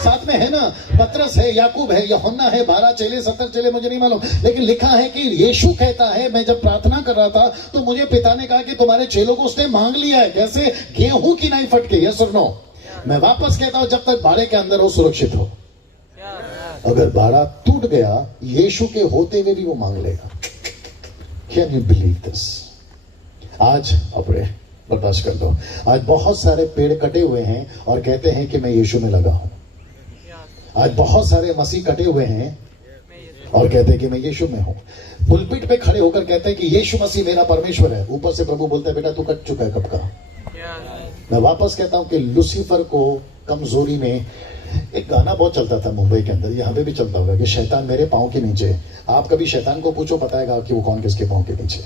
साथ में है ना। पतरस है, याकूब है, यूहन्ना है, 12 चेले 70 चेले मुझे नहीं मालूम, लेकिन लिखा है कि यीशु कहता है मैं जब प्रार्थना कर रहा था तो मुझे पिता ने कहा कि तुम्हारे चेलों को उसने मांग लिया है, कैसे गेहूं की नहीं फटके। यस और नो? मैं वापस कहता हूं, जब तक बाड़े के अंदर हो सुरक्षित हो। अगर बाड़ा टूट गया यीशु के होते हुए भी वो मांग लेगा। Can you believe this? आज अपने बर्दाश्त कर दो। आज बहुत सारे पेड़ कटे हुए हैं और कहते हैं कि मैं यीशु में लगा हूं। आज बहुत सारे मसीह कटे हुए हैं और कहते हैं कि मैं यीशु में हूं। पुलपिट पे खड़े होकर कहते हैं कि यीशु मसीह मेरा परमेश्वर है, ऊपर से प्रभु बोलता है बेटा तू कट चुका है कब का। मैं वापस कहता हूं कि लूसीफर को कमजोरी में एक गाना बहुत चलता था मुंबई के अंदर, यहाँ पे भी चलता होगा कि शैतान मेरे पांव के नीचे। आप कभी शैतान को पूछो, बताएगा कि वो कौन किसके पांव के नीचे।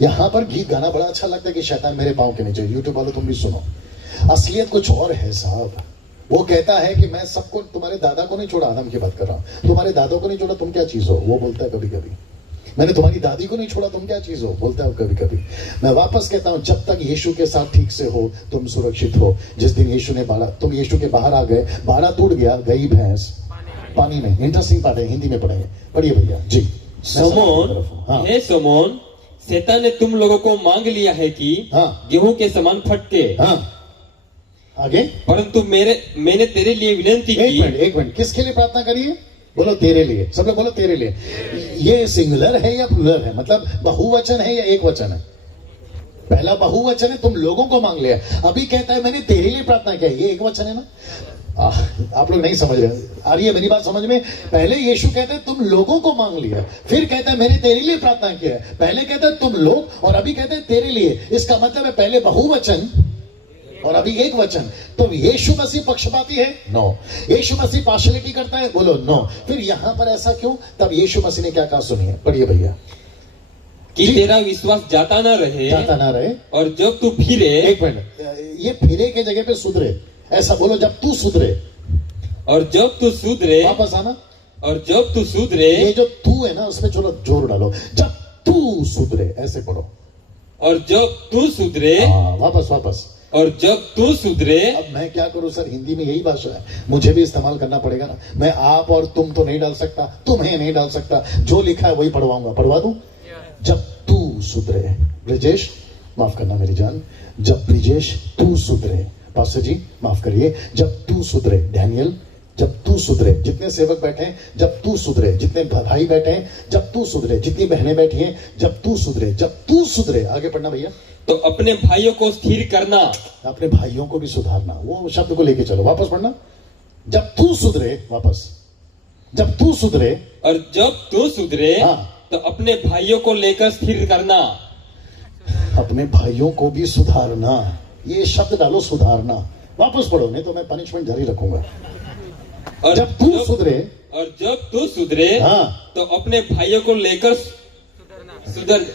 यहाँ पर गीत गाना बड़ा अच्छा लगता है कि शैतान मेरे पांव के नीचे। यूट्यूब वालों तुम भी सुनो, असलियत कुछ और है साहब। वो कहता है कि मैं सबको, तुम्हारे दादा को नहीं छोड़ा, आदम की बात कर रहा हूं, तुम्हारे दादा को नहीं छोड़ा, तुम क्या चीज हो, वो बोलता है कभी कभी। मैंने तुम्हारी दादी को नहीं छोड़ा, तुम क्या चीज हो, बोलता है कभी कभी। मैं वापस कहता हूं, जब तक यीशु के साथ ठीक से हो तुम सुरक्षित हो। जिस दिन यीशु ने बाड़ा, तुम यीशु के बाहर आ गए, बाड़ा टूट गया, गई भैंस पानी में। इंटरेस्टिंग बात है, हिंदी में पढ़ेंगे, पढ़िए भैया जी। समोन, हाँ हे समोन, शैतान ने तुम लोगों को मांग लिया है कि हाँ गेहूं के समान फटके, हाँ आगे। परंतु मैंने तेरे लिए विनती की। एक मिनट, किसके लिए प्रार्थना करिए? बोलो तेरे लिए, सब लोग बोलो तेरे लिए। ये सिंगुलर है या प्लुरल है? मतलब बहुवचन है या एक वचन है? पहला बहुवचन है, तुम लोगों को मांग लिया। अभी कहता है मैंने तेरे लिए प्रार्थना किया, ये एक वचन है ना। आप लोग नहीं समझ रहे, आ रही है मेरी बात समझ में? पहले यीशु कहते हैं तुम लोगों को मांग लिया, फिर कहता है मैंने तेरे लिए प्रार्थना किया है। पहले कहता है तुम लोग और अभी कहते हैं तेरे लिए। इसका मतलब है पहले बहुवचन और अभी एक वचन। तो यीशु मसीह पक्षपाती है? नो। यीशु मसीह पार्शियलिटी करता है? बोलो नो। फिर यहां पर ऐसा क्यों? तब यीशु मसीह ने क्या कहा सुनिए, पढ़िए भैया। कि तेरा विश्वास जाता ना रहे, जाता ना रहे, और जब तू फिरे। एक मिनट, ये फिरे के जगह पे सुधरे, ऐसा बोलो, जब तू सुधरे। और जब तू सुधरे, वापस आना। और जब तू सुधरे, ये जो तू है ना उसमें थोड़ा जोर डालो। जब तू सुधरे, ऐसे पढ़ो। और जब तू सुधरे, वापस। और जब तू सुधरे। अब मैं क्या करूं सर, हिंदी में यही भाषा है, मुझे भी इस्तेमाल करना पड़ेगा ना। मैं आप और तुम तो नहीं डाल सकता, तुम्हें नहीं डाल सकता, जो लिखा है वही पढ़वाऊंगा। पढ़वा दूं? जब तू सुधरे, ब्रिजेश माफ करना मेरी जान, जब ब्रिजेश तू सुधरे, पास्टर जी माफ करिए, जब तू सुधरे, डैनियल जब तू सुधरे, जितने सेवक बैठे हैं जब तू सुधरे, जितने भाई बैठे हैं जब तू सुधरे, जितनी बहनें बैठी हैं जब तू सुधरे, जब तू सुधरे। आगे पढ़ना भैया। तो अपने भाइयों को स्थिर करना, अपने भाइयों को भी सुधारना, वो शब्द को लेके चलो। वापस पढ़ना, जब तू सुधरे, वापस, जब तू सुधरे, और जब तू सुधरे, हाँ। तो अपने भाइयों को लेकर स्थिर करना। अपने भाइयों को भी सुधारना, ये शब्द डालो, सुधारना। वापस पढ़ो, नहीं तो मैं पनिशमेंट जारी रखूंगा। और जब तू सुधरे, और जब तू सुधरे, हाँ। तो अपने भाइयों को लेकर सुधर।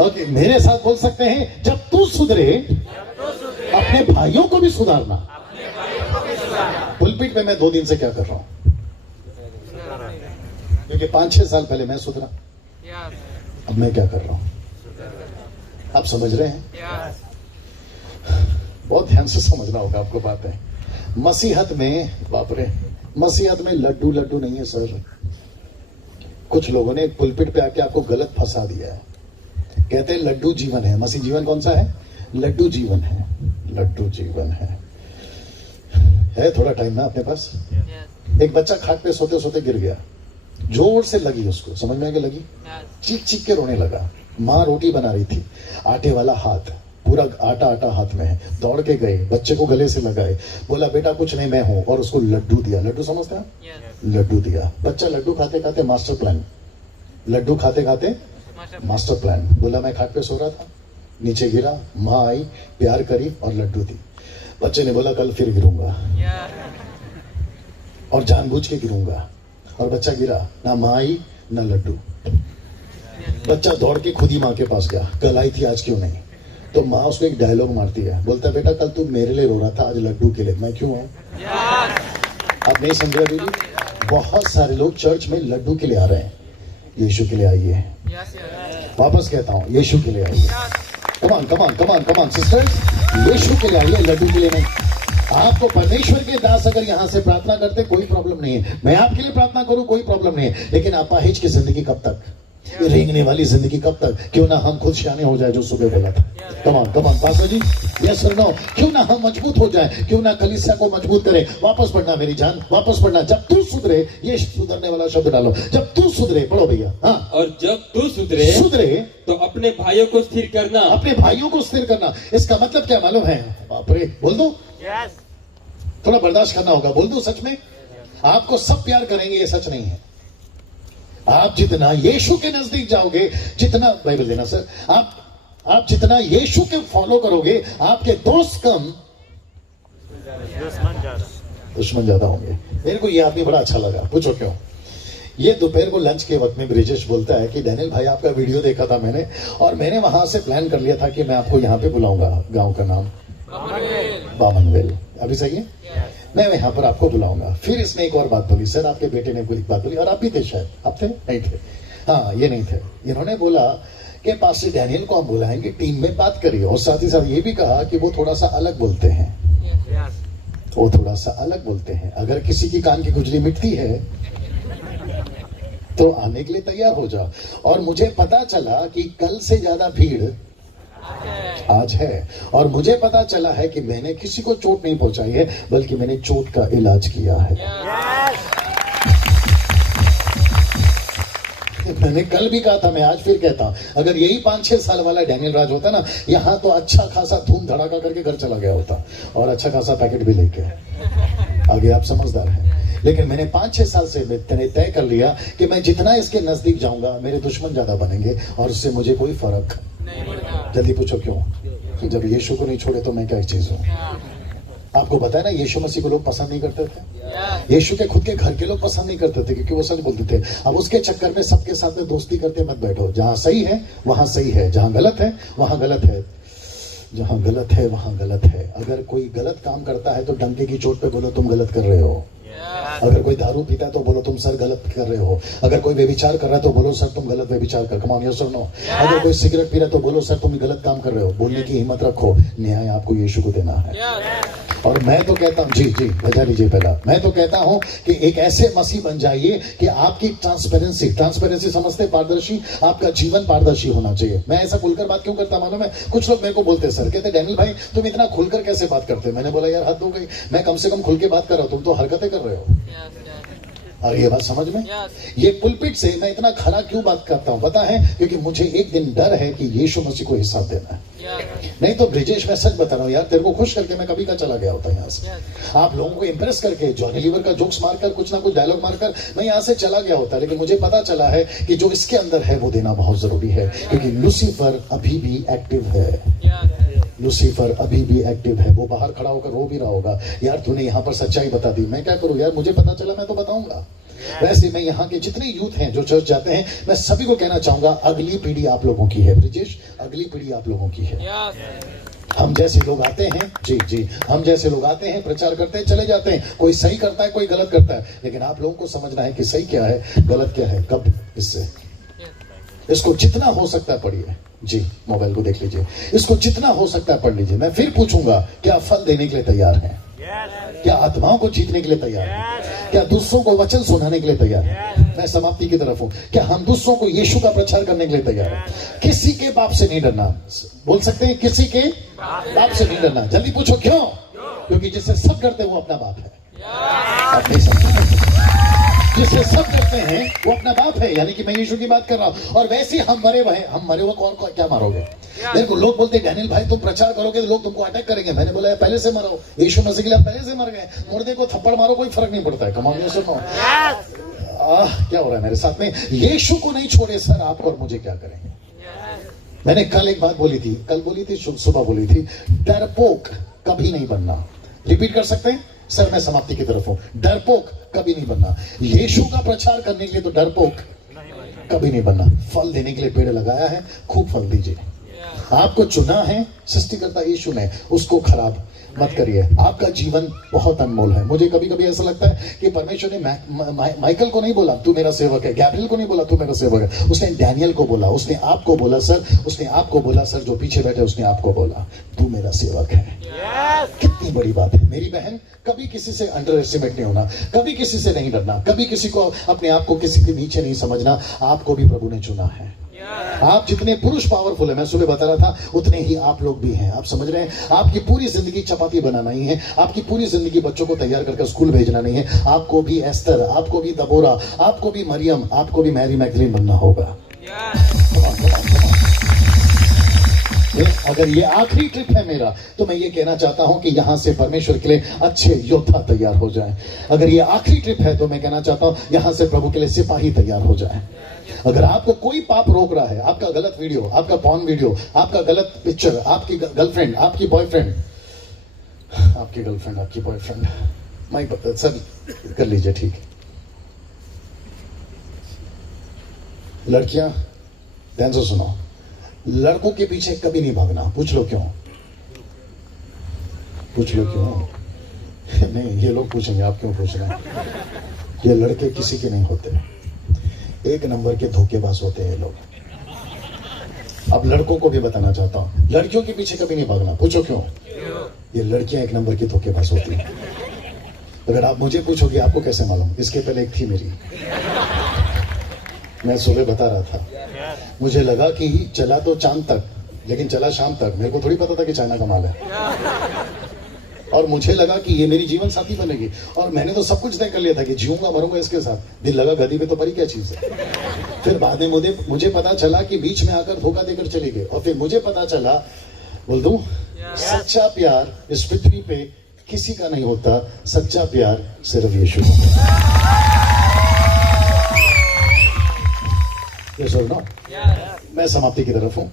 ओके, मेरे साथ बोल सकते हैं, जब तू सुधरे अपने भाइयों को भी सुधारना। पुलपिट में मैं 2 दिन से क्या कर रहा हूं, क्योंकि 5-6 साल पहले मैं सुधरा, अब मैं क्या कर रहा हूं, आप समझ रहे हैं? बहुत ध्यान से समझना होगा आपको बातें। मसीहत में, बाप रे, मसीहत में लड्डू लड्डू नहीं है सर। कुछ लोगों ने पुलपिट पे आके आपको गलत फंसा दिया है। कहते हैं लड्डू जीवन है। मसीह जीवन कौन सा है? लड्डू जीवन है, लड्डू जीवन है थोड़ा टाइम ना अपने पास। एक बच्चा खाट पे सोते सोते गिर गया, जोर से लगी उसको, समझ में आ गया लगी, चीख चीख के रोने लगा। माँ रोटी बना रही थी, आटे वाला हाथ, पूरा आटा आटा हाथ में है, दौड़ के गए, बच्चे को गले से लगाए, बोला बेटा कुछ नहीं मैं हूं, और उसको लड्डू दिया। लड्डू समझते हैं? लड्डू दिया। बच्चा लड्डू खाते खाते मास्टर प्लान, लड्डू खाते खाते मास्टर प्लान। बोला मैं खाट पे सो रहा था, नीचे गिरा, माँ आई, प्यार करी और लड्डू दी। बच्चे ने बोला कल फिर गिरूंगा और जानबूझ के गिरूंगा, और बच्चा गिरा, ना माँ आई ना लड्डू। बच्चा दौड़ के खुद ही माँ के पास गया, कल आई थी आज क्यों नहीं? तो माँ उसको एक डायलॉग मारती है, बोलता है बेटा कल तू मेरे लिए रो रहा था, आज लड्डू के लिए, मैं क्यों हूं? आप नहीं समझ रहे दीदी? बहुत सारे लोग चर्च में लड्डू के लिए आ रहे हैं, यीशु के लिए आइए। वापस कहता हूं, यीशु के लिए आइए। कमान कमान कमान कमान सिस्टर्स, यीशु के लिए आइए, लड्डू के लिए नहीं। आपको परमेश्वर के दास अगर यहां से प्रार्थना करते कोई प्रॉब्लम नहीं है, मैं आपके लिए प्रार्थना करूं कोई प्रॉब्लम नहीं है, लेकिन अपाहिज की जिंदगी कब तक, रेंगने वाली जिंदगी कब तक? क्यों ना हम खुद शाने हो जाए, जो सुबह बोला था। कमान कमान पास्टर जी, यस और नो, क्यों ना हम मजबूत हो जाए, क्यों ना कलीसिया को मजबूत करें। वापस पढ़ना मेरी जान, वापस पढ़ना। जब तू सुधरे, ये सुधरने वाला शब्द डालो, जब तू सुधरे, पढ़ो भैया। हाँ, और जब तू सुधरे सुधरे तो अपने भाइयों को स्थिर करना, अपने भाइयों को स्थिर करना। इसका मतलब क्या मालूम है? बाप रे, बोल दो, थोड़ा बर्दाश्त करना होगा, बोल दो सच में। आपको सब प्यार करेंगे ये सच नहीं है। आप जितना यीशु के नजदीक जाओगे, जितना, बाइबल देना सर, आप जितना यीशु के फॉलो करोगे, आपके दोस्त कम, दुश्मन ज्यादा होंगे। मेरे को ये आदमी बड़ा अच्छा लगा, पूछो क्यों? ये दोपहर को लंच के वक्त में ब्रिजेश बोलता है कि डैनियल भाई आपका वीडियो देखा था मैंने, और मैंने वहां से प्लान कर लिया था कि मैं आपको यहाँ पे बुलाऊंगा। गांव का नाम बामनवेल, अभी सही है? मैं यहाँ पर आपको बुलाऊंगा। फिर इसने एक और बात बोली, सर आपके बेटे ने कोई बात बोली, और आप भी थे शायद, आप थे नहीं थे? हाँ, ये नहीं थे। इन्होंने बोला कि पास्टर डैनियल को हम बुलाएंगे, टीम में बात करिए, और साथ ही साथ ये भी कहा कि वो थोड़ा सा अलग बोलते हैं, वो थोड़ा सा अलग बोलते हैं। अगर किसी की कान की खुजली मिटती है तो आने के लिए तैयार हो जाओ। और मुझे पता चला कि कल से ज्यादा भीड़ आज है, और मुझे पता चला है कि मैंने किसी को चोट नहीं पहुंचाई है, बल्कि मैंने चोट का इलाज किया है। मैंने कल भी कहा था, मैं आज फिर कहता हूं, अगर यही 5-6 साल वाला डैनियल राज होता ना, यहां तो अच्छा खासा धूम धड़ाका करके घर चला गया होता, और अच्छा खासा पैकेट भी लेके। आगे आप समझदार हैं, लेकिन मैंने 5-6 साल से मैंने तय कर लिया कि मैं जितना इसके नजदीक जाऊंगा, मेरे दुश्मन ज्यादा बनेंगे, और उससे मुझे कोई फर्क। जल्दी पूछो क्यों? जब यीशु को नहीं छोड़े तो मैं क्या चीज हूं? आपको पता है ना, यीशु मसीह को लोग पसंद नहीं करते थे। यीशु के खुद के घर के लोग पसंद नहीं करते थे, क्योंकि वो सच बोलते थे। अब उसके चक्कर में सबके साथ में दोस्ती करते मत बैठो। जहां सही है वहां सही है, जहां गलत है वहां गलत है, जहां गलत है वहां गलत है। अगर कोई गलत काम करता है तो डंके की चोट पे बोलो तुम गलत कर रहे हो। अगर कोई दारू पीता है तो बोलो तुम सर गलत कर रहे हो। अगर कोई व्यभिचार कर रहा है तो बोलो सर तुम गलत व्यभिचार कर। कम ऑन, यस और नो। अगर कोई सिगरेट पी रहा है तो बोलो सर तुम गलत काम कर रहे हो। बोलने की हिम्मत रखो, न्याय आपको यीशु को देना है। और मैं तो कहता हूं, जी जी बजा लीजिए पहला, मैं तो कहता हूं कि एक ऐसे मसीह बन जाइए कि आपकी ट्रांसपेरेंसी समझते, पारदर्शी, आपका जीवन पारदर्शी होना चाहिए। मैं ऐसा खुलकर बात क्यों करता मालूम है? कुछ लोग मेरे को बोलते सर, कहते डैनियल भाई तुम इतना खुलकर कैसे बात करते? मैंने बोला यार हद हो गई, मैं कम से कम खुल के बात कर रहा हूं, तुम तो हरकतें कर रहे हो। और ये बात समझ में? ये पुलपिट से मैं इतना खरा क्यों बात करता हूं पता है? क्योंकि मुझे एक दिन डर है कि यीशु मसीह को हिसाब देना है। नहीं तो ब्रिजेश, मैं सच बता रहा हूं यार, तेरे को खुश करके मैं कभी का चला गया होता यहाँ से। आप लोगों को इंप्रेस करके, जॉनी लीवर का जोक्स मारकर, कुछ ना कुछ डायलॉग मारकर मैं यहाँ से चला गया होता। लेकिन मुझे पता चला है कि जो इसके अंदर है वो देना बहुत जरूरी है, क्योंकि लूसीफर अभी भी एक्टिव है। लूसीफर अभी भी एक्टिव है। वो बाहर खड़ा होकर रो भी रहा होगा, यार तूने यहाँ पर सच्चाई बता दी। मैं क्या करूं यार, मुझे पता चला मैं तो बताऊंगा। वैसे मैं यहाँ के जितने यूथ हैं जो चर्च जाते हैं, मैं सभी को कहना चाहूंगा, अगली पीढ़ी आप लोगों की है। ब्रिजेश, अगली पीढ़ी आप लोगों की है। हम जैसे लोग आते हैं, जी जी, हम जैसे लोग आते हैं, प्रचार करते हैं, चले जाते हैं। कोई सही करता है, कोई गलत करता है, लेकिन आप लोगों को समझना है कि सही क्या है, गलत क्या है, कब इससे। इसको जितना हो सकता है पढ़िए। जी, मोबाइल को देख लीजिए, इसको जितना हो सकता है पढ़ लीजिए। मैं फिर पूछूंगा, क्या फल देने के लिए तैयार हैं? क्या आत्माओं को जीतने के लिए तैयार हैं? क्या दूसरों को वचन सुनाने के लिए तैयार है? मैं समाप्ति की तरफ हूं। क्या हम दूसरों को यीशु का प्रचार करने के लिए तैयार है? किसी के बाप से नहीं डरना। बोल सकते हैं किसी के बाप से नहीं डरना। जल्दी पूछो क्यों? क्योंकि जिससे सब डरते हैं वो अपना बाप है। आप नहीं समझते? जिससे सब डरते हैं वो अपना बाप है, यानी कि मैं यीशु की बात कर रहा हूं। और वैसे हम मरे हुए कौन क्या मारोगे? मेरे को लोग बोलते हैं डैनियल भाई तुम प्रचार करोगे तो लोग तुमको अटैक करेंगे। मैंने बोला पहले से मरो। यीशु मसीह के लिए आप पहले से मर गए। मुर्दे को थप्पड़ मारो कोई फर्क नहीं पड़ता है। कमाओ ये सुनो। क्या हो रहा है मेरे साथ में? यीशु को नहीं छोड़े सर आप और मुझे क्या करेंगे? मैंने कल एक बात बोली थी, सुबह बोली थी, डरपोक कभी नहीं बनना। रिपीट कर सकते हैं सर? मैं समाप्ति की तरफ हूं। डरपोक कभी नहीं बनना। यीशु का प्रचार करने के लिए तो डरपोक कभी नहीं बनना। फल देने के लिए पेड़ लगाया है, खूब फल दीजिए। आपको चुना है सृष्टिकर्ता यीशु ने, उसको खराब मत करिए। आपका जीवन बहुत अनमोल है। मुझे कभी कभी ऐसा लगता है कि परमेश्वर ने माइकल को नहीं बोला तू मेरा सेवक है, गैब्रियल को नहीं बोला तू मेरा सेवक है, उसने डैनियल को बोला, उसने आपको बोला सर, उसने आपको बोला सर, जो पीछे बैठे उसने आपको बोला तू मेरा सेवक है। कितनी बड़ी बात है मेरी बहन। कभी किसी से अंडर एस्टिमेट नहीं होना, कभी किसी से नहीं डरना, कभी किसी को अपने आप को किसी के नीचे नहीं समझना। आपको भी प्रभु ने चुना है। आप जितने पुरुष पावरफुल है, मैं सुबह बता रहा था, उतने ही आप लोग भी हैं। आप समझ रहे हैं? आपकी पूरी जिंदगी चपाती बनाना नहीं है, आपकी पूरी जिंदगी बच्चों को तैयार करके स्कूल भेजना नहीं है। आपको भी एस्तर, आपको भी दबोरा, आपको भी मरियम, आपको भी मैरी मैगदलीन बनना होगा। अगर ये आखिरी ट्रिप है मेरा, तो मैं ये कहना चाहता हूं कि यहां से परमेश्वर के लिए अच्छे योद्धा तैयार हो जाएं। अगर ये आखिरी ट्रिप है तो मैं कहना चाहता हूं यहां से प्रभु के लिए सिपाही तैयार हो जाएं। अगर आपको कोई पाप रोक रहा है, आपका गलत वीडियो, आपका पॉर्न वीडियो, आपका गलत पिक्चर, आपकी गर्लफ्रेंड, आपकी बॉयफ्रेंड, आपकी बॉयफ्रेंड, माइक सर कर लीजिए, ठीक। लड़कियां ध्यान से सुनो, लड़कों के पीछे कभी नहीं भागना। पूछ लो क्यों? नहीं, ये लोग पूछेंगे आप क्यों पूछ रहे हैं। ये लड़के किसी के नहीं होते, एक नंबर के धोखेबाज होते हैं ये लोग। अब लड़कों को भी बताना चाहता हूं, लड़कियों के पीछे कभी नहीं भागना। पूछो क्यों? ये लड़कियां एक नंबर की धोखेबाज होती हैं। अगर आप मुझे पूछोगे आपको कैसे मालूम? इसके पहले एक थी मेरी, मैं सुबह बता रहा था, मुझे लगा कि चला तो चांद तक, लेकिन चला शाम तक। मेरे को थोड़ी पता था कि चाइना का माल है। और मुझे लगा कि ये मेरी जीवन साथी बनेगी, और मैंने तो सब कुछ तय कर लिया था कि जीऊंगा मरूंगा इसके साथ। दिल लगा गदी पे तो परी क्या चीज है। फिर बाद में मुझे पता चला कि बीच में आकर धोखा देकर चली गई। और फिर मुझे पता चला, बोल दूं, सच्चा प्यार इस पृथ्वी पे किसी का नहीं होता, सच्चा प्यार सिर्फ यीशु का। मैं समाप्ति की तरफ हूं,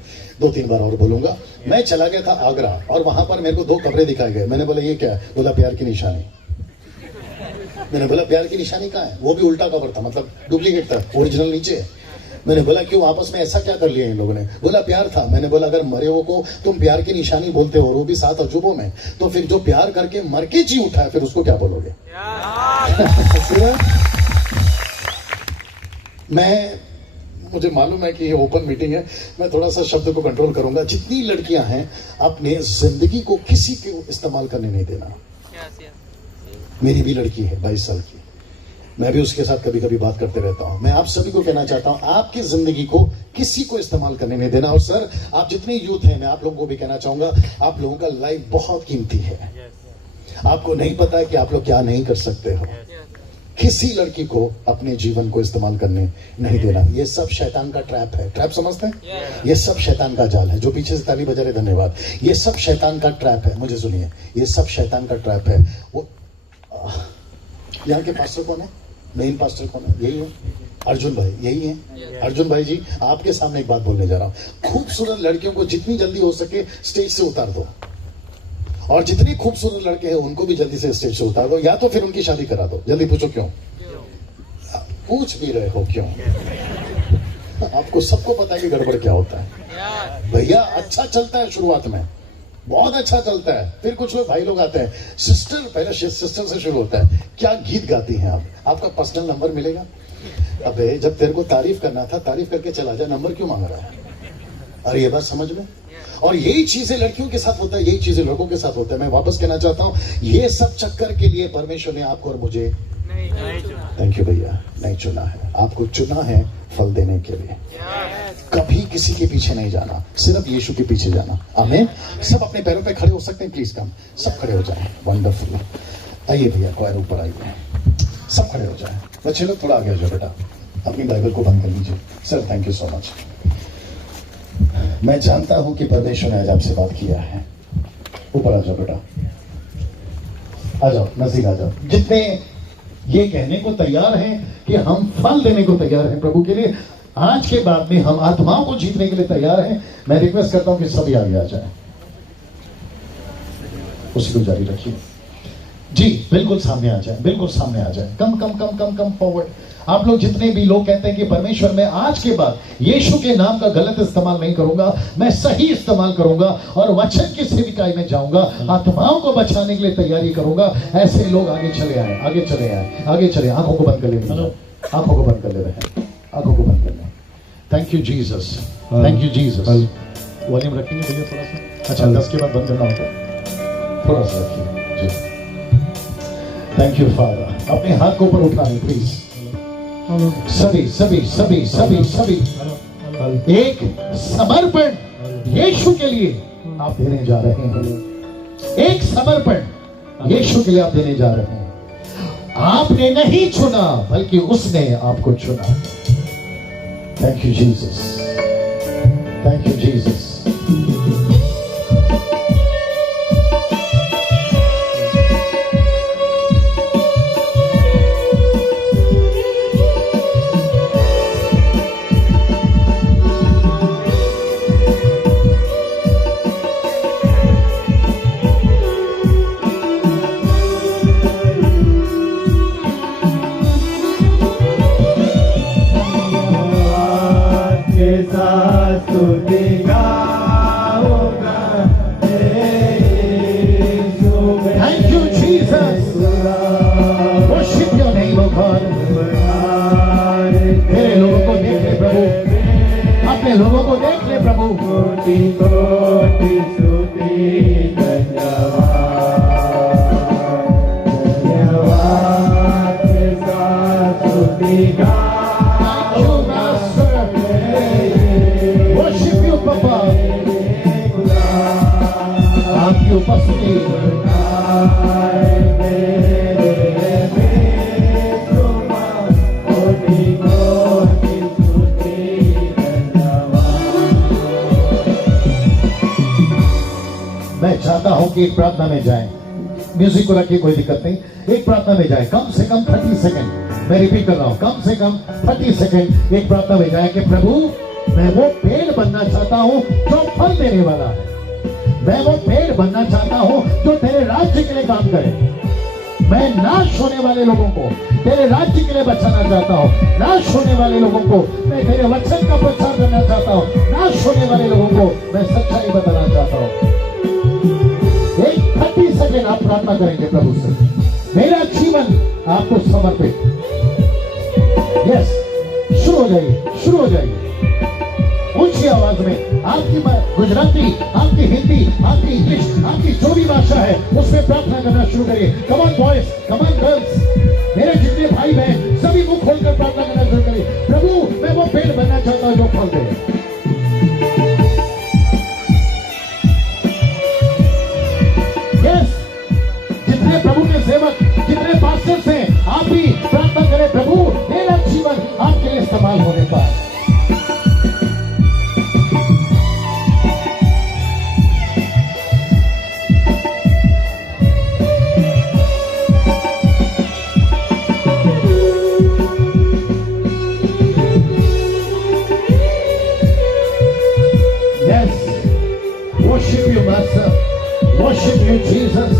2-3 बार और बोलूंगा। मैं चला गया था आगरा, और वहां पर मेरे को 2 कब्रें दिखाई गए। मैंने बोला ये क्या है? बोला प्यार की निशानी। मैंने बोला प्यार की निशानी कहाँ है? वो भी उल्टा कब्र था, मतलब डुप्लीकेट था, ओरिजिनल नीचे। मैंने बोला क्यों, आपस में ऐसा क्या कर लिया इन लोगों ने? बोला प्यार था। मैंने बोला अगर मरे हो को तुम प्यार की निशानी बोलते हो, वो भी 7 अजूबों में, तो फिर जो प्यार करके मर के जी उठा है, फिर उसको क्या बोलोगे? मुझे मालूम है कि ये ओपन मीटिंग है, मैं थोड़ा सा शब्द को कंट्रोल करूंगा। जितनी लड़कियां हैं, अपने जिंदगी को किसी के इस्तेमाल करने नहीं देना। मेरी भी लड़की है 22 साल की, मैं भी उसके साथ कभी कभी बात करते रहता हूं। मैं आप सभी को कहना चाहता हूं, आपकी जिंदगी को किसी को इस्तेमाल करने नहीं देना। और सर, आप जितने यूथ हैं, मैं आप लोगों को भी कहना चाहूंगा, आप लोगों का लाइफ बहुत कीमती है। आपको नहीं पता है कि आप लोग क्या नहीं कर सकते हो। किसी लड़की को अपने जीवन को इस्तेमाल करने नहीं देना। ये सब शैतान का ट्रैप है। ट्रैप समझते हैं? ये सब शैतान का जाल है। जो पीछे से ताली बजा रहे, धन्यवाद। ये सब शैतान का ट्रैप है। मुझे सुनिए, ये सब शैतान का ट्रैप है। वो यहाँ के पास्टर कौन है? मेन पास्टर कौन है? यही है अर्जुन भाई, यही है अर्जुन भाई जी। आपके सामने एक बात बोलने जा रहा हूँ। खूबसूरत लड़कियों को जितनी जल्दी हो सके स्टेज से उतार दो, और जितने खूबसूरत लड़के हैं उनको भी जल्दी से स्टेज से उतार दो, या तो फिर उनकी शादी करा दो। जल्दी पूछो क्यों? पूछ भी रहे हो क्यों? आपको सबको पता है कि गड़बड़ क्या होता है। भैया अच्छा चलता है शुरुआत में, बहुत अच्छा चलता है, फिर कुछ लोग भाई लोग आते हैं, सिस्टर, पहले सिस्टर से शुरू होता है। क्या गीत गाती हैं आप? आपका पर्सनल नंबर मिलेगा? अबे जब तेरे को तारीफ करना था, तारीफ करके चला जा, नंबर क्यों मांग रहा है? अरे ये बात समझ में। और यही चीजें लड़कियों के साथ होता है, यही चीजें लड़कों के साथ होता है। मैं वापस कहना चाहता हूं, ये सब चक्कर के लिए परमेश्वर ने आपको और मुझे थैंक यू भैया, नहीं चुना है आपको, चुना है फल देने के लिए। कभी किसी के पीछे नहीं जाना, सिर्फ यीशु के पीछे जाना। आमीन। सब अपने पैरों पे खड़े हो सकते हैं, प्लीज कम, सब खड़े हो जाएं। वंडरफुल। आइए भैया, क्वायर ऊपर आइए, सब खड़े हो जाएं। बच्चे लोग थोड़ा आगे आ जाओ बेटा, अपनी बाइबल को बंद कर लीजिए। Sir thank you so much. मैं जानता हूं कि परमेश्वर ने आज आपसे बात किया है। ऊपर आ जाओ बेटा, आ जाओ, नजदीक आ जाओ। जितने ये कहने को तैयार हैं कि हम फल देने को तैयार हैं प्रभु के लिए, आज के बाद में हम आत्माओं को जीतने के लिए तैयार हैं, मैं रिक्वेस्ट करता हूं कि सभी आगे आ जाए। उसी को जारी रखिए जी, बिल्कुल सामने आ जाए, बिल्कुल सामने आ जाए। कम कम कम कम कम फॉरवर्ड। आप लोग जितने भी लोग कहते हैं कि परमेश्वर मैं आज के बाद यीशु के नाम का गलत इस्तेमाल नहीं करूंगा, मैं सही इस्तेमाल करूंगा और वचन की सेविकाई में जाऊंगा, आत्माओं को बचाने के लिए तैयारी करूंगा, ऐसे लोग आगे चले आए, आगे चले आए, आगे चले। आंखों को बंद कर ले, आंखों को बंद कर ले रहे, आंखों को बंद कर ले। Thank you Jesus, thank you Jesus. Volume रखेंगे भैया थोड़ा सा? अच्छा, 10 के बाद बंद करना होगा, थोड़ा सा रखिए जी। Thank you father. अपने हाथ को ऊपर उठाएं प्लीज। सभी सभी सभी सभी सभी एक समर्पण यीशु के लिए आप देने जा रहे हैं। एक समर्पण यीशु के लिए आप देने जा रहे हैं। आपने नहीं चुना बल्कि उसने आपको चुना। Thank you Jesus, thank you Jesus. लोगों को देख ले प्रभु। कोटि कोटि स्तुति धन्यवाद, धन्यवाद के साथ स्तुति वर्शिप यू पापा, आपकी उपस्थिति मैं चाहता हूं कि एक प्रार्थना में जाए। म्यूजिक को रखिए, कोई दिक्कत नहीं। एक प्रार्थना में जाए, कम से कम 30 सेकंड। मैं रिपीट कर रहा हूं, कम से कम 30 सेकंड एक प्रार्थना में जाए कि प्रभु मैं वो पेड़ बनना चाहता हूं जो फल देने वाला है। मैं वो पेड़ बनना चाहता हूं जो तेरे राज्य के लिए काम करे। मैं नाश होने वाले लोगों को तेरे राज्य के लिए बचाना चाहता हूं। नाश होने वाले लोगों को मैं तेरे वचन का प्रचार करना चाहता हूं। नाश होने वाले लोगों को मैं सच्चाई बताना चाहता हूं। एक 30 सेकंड आप प्रार्थना करेंगे प्रभु से, मेरा जीवन आपको समर्पित। यस, शुरू हो जाइए, शुरू हो जाइए ऊंची आवाज में। आपकी गुजराती, आपकी हिंदी, आपकी इंग्लिश, आपकी जो भी भाषा है उसमें प्रार्थना करना शुरू करिए। Come on boys, come on girls, मेरे जितने भाई बहन सभी मुंह खोलकर प्रार्थना करना शुरू करिए। प्रभु मैं वो पेड़ बनना चाहता हूं जो फल दे। जितने प्रभु के सेवक, जितने पास्टर्स हैं, आप भी प्रार्थना करें प्रभु मेरा जीवन आपके लिए इस्तेमाल होने पाए। Yes, worship you Master, worship you Jesus.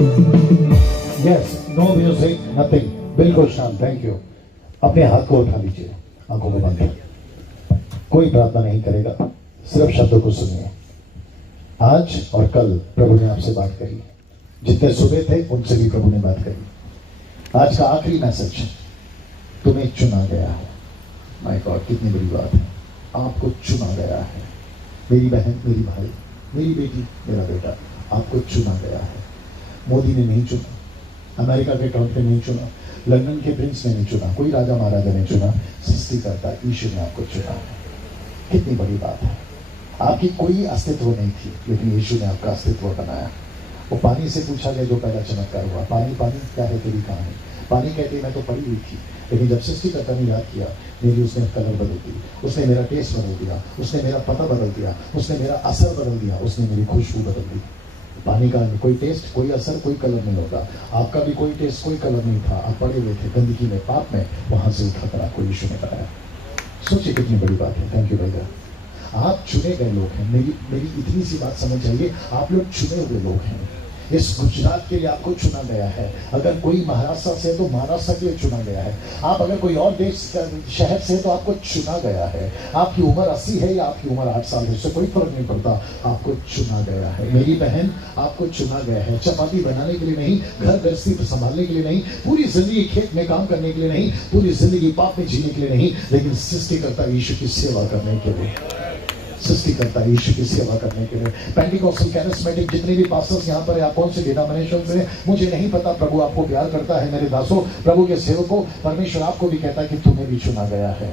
Yes, no music, nothing, बिल्कुल शांत। Thank you. अपने हाथ को उठा लीजिए, आंखों को बंद। कोई प्रार्थना नहीं करेगा, सिर्फ शब्दों को सुनिए। आज और कल प्रभु ने आपसे बात करी, जितने सुबह थे उनसे भी प्रभु ने बात करी। आज का आखिरी मैसेज, तुम्हें चुना गया है। माय गॉड, कितनी बड़ी बात है। आपको चुना गया है, मेरी बहन, मेरी भाई, मेरी बेटी, मेरा बेटा, आपको चुना गया है। मोदी ने नहीं चुना, अमेरिका के ट्रंप ने नहीं चुना, लंदन के प्रिंस ने नहीं चुना, कोई राजा महाराजा ने चुना, सृष्टिकर्ता ईश्वर ने आपको चुना है। कितनी बड़ी बात है। आपकी कोई अस्तित्व नहीं थी, लेकिन यीशु ने आपका अस्तित्व बनाया। वो पानी से पूछा गया जो पहला चमत्कार हुआ, पानी पानी क्या है तेरी कहानी। पानी कहती मैं तो पड़ी हुई थी, लेकिन जब सृष्टिकर्ता ने याद किया, मेरी उसने कलर बदल दी, उसने मेरा टेस्ट बदल दिया, उसने मेरा पता बदल दिया, उसने मेरा असर बदल दिया, उसने मेरी खुशबू बदल दी। पानी का कोई टेस्ट, कोई असर, कोई कलर नहीं होता। आपका भी कोई टेस्ट, कोई कलर नहीं था। आप पड़े हुए थे गंदगी में, पाप में, वहां से उठाकर आपको यीशु ने बनाया। सोचिए कितनी बड़ी बात है। थैंक यू भैया। आप चुने गए लोग हैं। मेरी इतनी सी बात समझ जाइए, आप लोग चुने हुए लोग हैं। इस गुजरात के लिए आपको चुना गया है। अगर कोई महाराष्ट्र से है तो महाराष्ट्र के लिए चुना गया है। आप अगर कोई और देश शहर से है तो आपको चुना गया है। आपकी उम्र 80 है या आपकी उम्र 8 साल है, उससे कोई फर्क नहीं पड़ता, आपको चुना गया है। मेरी बहन, आपको चुना गया है। चपाती बनाने के लिए नहीं, घर गृहस्थी संभालने के लिए नहीं, पूरी जिंदगी खेत में काम करने के लिए नहीं, पूरी जिंदगी पाप में जीने के लिए नहीं, लेकिन सृष्टिकर्ता यीशु की सेवा करने के लिए। सृष्टिकर्ता यीशु की सेवा करने के लिए। पेंटिकॉस्टल कैरिस्मेटिक जितने भी पास्टर्स यहाँ पर, आप कौन से डिनोमिनेशन से, मुझे नहीं पता। प्रभु आपको प्यार करता है मेरे दासों, प्रभु के सेवकों। परमेश्वर आपको भी कहता है कि तुम्हें भी चुना गया है।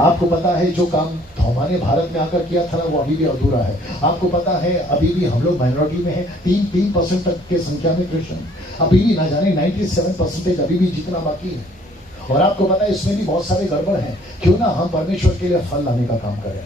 आपको पता है जो काम थोमा ने भारत में आकर किया था ना, वो अभी भी अधूरा है। आपको पता है अभी भी हम लोग माइनॉरिटी में हैं, 3% तक के संख्या में क्रिश्चियन अभी भी, ना जाने 97% अभी भी जितना बाकी है। और आपको पता है इसमें भी बहुत सारे गड़बड़ हैं। क्यों ना हम परमेश्वर के लिए फल लाने का काम करें,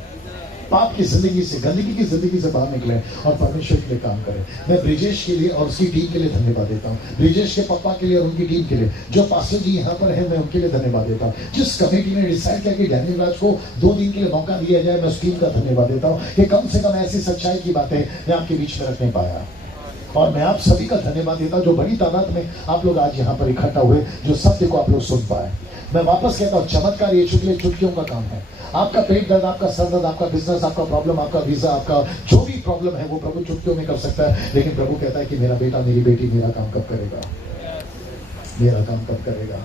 पाप की जिंदगी से, गंदगी की जिंदगी से बाहर निकले और परमेश्वर के लिए काम करें। मैं ब्रिजेश के लिए और उसकी टीम के लिए धन्यवाद देता हूँ। ब्रिजेश के पापा के लिए और उनकी टीम के लिए, जो पास्टर जी यहाँ पर है, मैं उनके लिए धन्यवाद देता हूँ। जिस कमेटी ने डिसाइड किया कि डैनियल राज को 2 दिन के लिए मौका दिया जाए, मैं उस टीम का धन्यवाद देता हूँ कि कम से कम ऐसी सच्चाई की बातें मैं आपके बीच में रख नहीं पाया। और मैं आप सभी का धन्यवाद देता हूँ जो बड़ी तादाद में आप लोग आज यहाँ पर इकट्ठा हुए, जो सत्य को आप लोग सुन पाए। मैं वापस कहता हूँ, चमत्कार यीशु के लिए चुटकियों का काम है। आपका पेट दर्द, आपका सर दर्द, आपका बिजनेस, आपका प्रॉब्लम, आपका वीजा, आपका जो भी प्रॉब्लम है, वो प्रभु चुटकियों में कर सकता है। लेकिन प्रभु कहता है कि मेरा बेटा, मेरी बेटी मेरा काम कब करेगा, मेरा काम कब करेगा,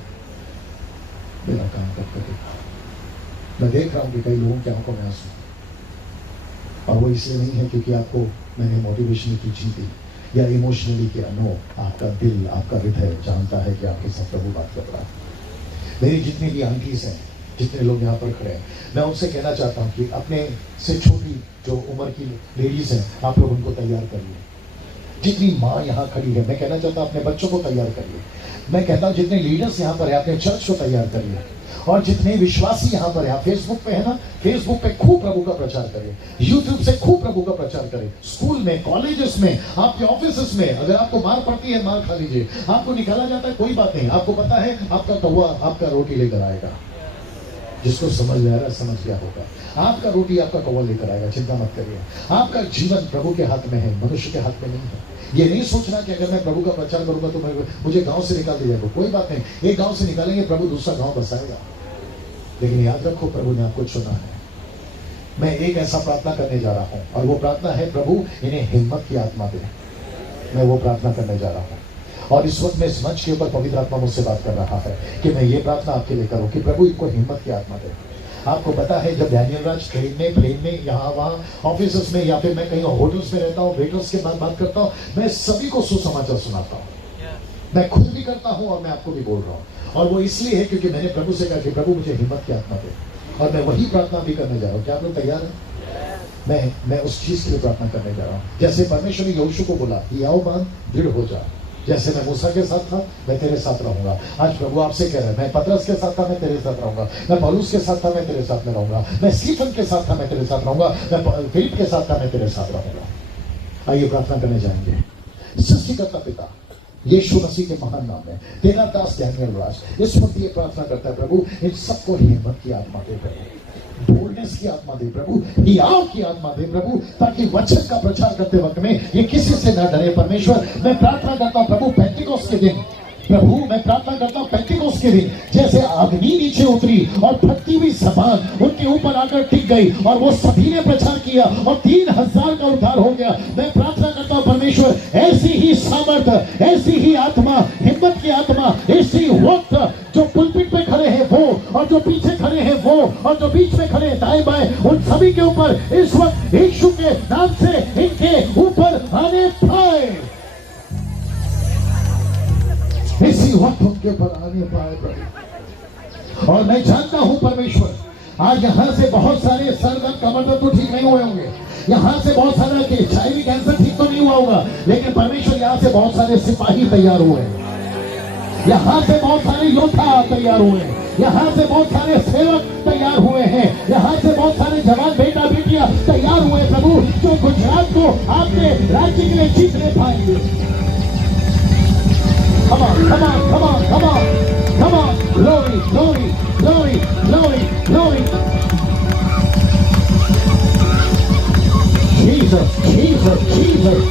मेरा काम कब करेगा। मैं देख रहा हूं कि कई लोगों की आंखों में आंसू, और वो इसलिए नहीं है क्योंकि आपको मैंने मोटिवेशन की दी या इमोशनली किया। नो, आपका दिल, आपका हृदय जानता है कि आपके साथ प्रभु बात कर रहा है। मेरी जितनी भी आंटीज हैं, जितने लोग यहाँ पर खड़े हैं, मैं उनसे कहना चाहता हूँ कि अपने से छोटी जो उम्र की लेडीज हैं, आप लोग उनको तैयार करिए। जितनी माँ यहाँ खड़ी है, मैं कहना चाहता हूँ अपने बच्चों को तैयार करिए। मैं कहता हूँ जितने लीडर्स यहाँ पर है, अपने चर्च को तैयार करिए। और जितने विश्वासी यहाँ पर है, आप फेसबुक पे है ना, फेसबुक पे खूब प्रभु का प्रचार करें, यूट्यूब से खूब प्रभु का प्रचार करें। स्कूल में, कॉलेजेस में, आपके ऑफिस में, अगर आपको मार पड़ती है, मार खा लीजिए। आपको निकाला जाता है, कोई बात नहीं। आपको पता है आपका कौवा आपका रोटी लेकर आएगा। जिसको समझ में आ रहा है, समझ गया होगा। आपका रोटी आपका कौवा लेकर आएगा, चिंता मत करिए। आपका जीवन प्रभु के हाथ में है, मनुष्य के हाथ में नहीं है। ये नहीं सोचना कि अगर मैं प्रभु का प्रचार करूंगा तो मुझे गांव से निकाल दिया जाएगा। कोई बात नहीं, एक गांव से निकालेंगे, प्रभु दूसरा गांव बसाएगा। लेकिन याद रखो, प्रभु ने आपको चुना है। मैं एक ऐसा प्रार्थना करने जा रहा हूं, और वो प्रार्थना है, प्रभु इन्हें हिम्मत की आत्मा दे। मैं वो प्रार्थना करने जा रहा हूं, और इस वक्त मैं इस मंच के ऊपर पवित्र आत्मा मुझसे बात कर रहा है कि मैं ये प्रार्थना आपके लिए करूं कि प्रभु इनको हिम्मत की आत्मा दे। आपको पता है, जब डैनियल राज ट्रेन में, यहाँ वहाँ ऑफिस में, या फिर मैं कहीं होटल्स में रहता हूँ, वेटर्स के बाद बात करता हूँ, मैं सभी को सुसमाचार सुनाता हूँ। मैं खुद भी करता हूँ और मैं आपको भी बोल रहा हूँ। और वो इसलिए है क्योंकि मैंने प्रभु से कहा कि प्रभु मुझे हिम्मत की आत्मा दे, और मैं वही प्रार्थना भी करने जा रहा हूँ। क्या आप लोग तैयार हैं? मैं उस चीज के लिए प्रार्थना करने जा रहा हूँ। जैसे परमेश्वर ने यहोशू को बोला, याओबान दृढ़ हो जा। जैसे मैं मूसा के साथ था, मैं तेरे साथ रहूंगा। आज प्रभु आपसे कह रहा है, मैं पतरस के साथ था, मैं तेरे साथ रहूंगा। मैं पौलुस के साथ था, मैं तेरे साथ में रहूंगा। मैं स्टीफन के साथ था, मैं तेरे साथ रहूंगा। मैं फिलिप के साथ था, मैं तेरे साथ रहूंगा। आइए प्रार्थना करने जाएंगे। सृष्टिकर्ता पिता यीशु मसीह के महान नाम में, तेरा दास डैनियल राज इस वक्त ये प्रार्थना करता है, प्रभु इन सबको हिम्मत की आत्मा दे। बोल्डनेस की आत्मा दे प्रभु, हियाव की आत्मा दे प्रभु, ताकि वचन का प्रचार करते वक्त में ये किसी से न डरे परमेश्वर। मैं प्रार्थना करता हूं प्रभु पेंटिकोस के दिन, प्रभु मैं प्रार्थना करता हूं पेंटिकोस के दिन जैसे अग्नि नीचे उतरी और फटती हुई जबान उनके ऊपर आकर टिक गई और वो सभी ने प्रचार किया और 3000 का उद्धार हो गया। मैं प्रार्थना करता हूं परमेश्वर ऐसी ही सामर्थ्य, ऐसी ही आत्मा, हिम्मत की आत्मा इसी वक्त जो पुलपिट पे खड़े हैं वो, और जो पीछे खड़े हैं वो, और जो बीच में खड़े हैं दाएं बाएं, उन सभी के ऊपर इस वक्त यीशु के नाम से इनके ऊपर आने पाए, इसी वक्त उनके ऊपर आने पाए प्रभु। और मैं जानता हूं परमेश्वर आज यहां से बहुत सारे सर दर्द कमर दर्द तो ठीक नहीं हुए होंगे, यहां से बहुत सारा HIV कैंसर ठीक तो नहीं हुआ होगा, लेकिन परमेश्वर यहां से बहुत सारे सिपाही तैयार हुए हैं, यहां से बहुत सारे योद्धा तैयार हुए हैं, यहां से बहुत सारे सेवक तैयार हुए हैं, यहां से बहुत सारे जवान बेटा बेटियां तैयार हुए प्रभु, जो गुजरात को आपके राज्य के लिए जीतने पाएंगे। Come on, come on, come on, come on, come on, glory, glory, glory, glory, glory. Jesus, Jesus, Jesus.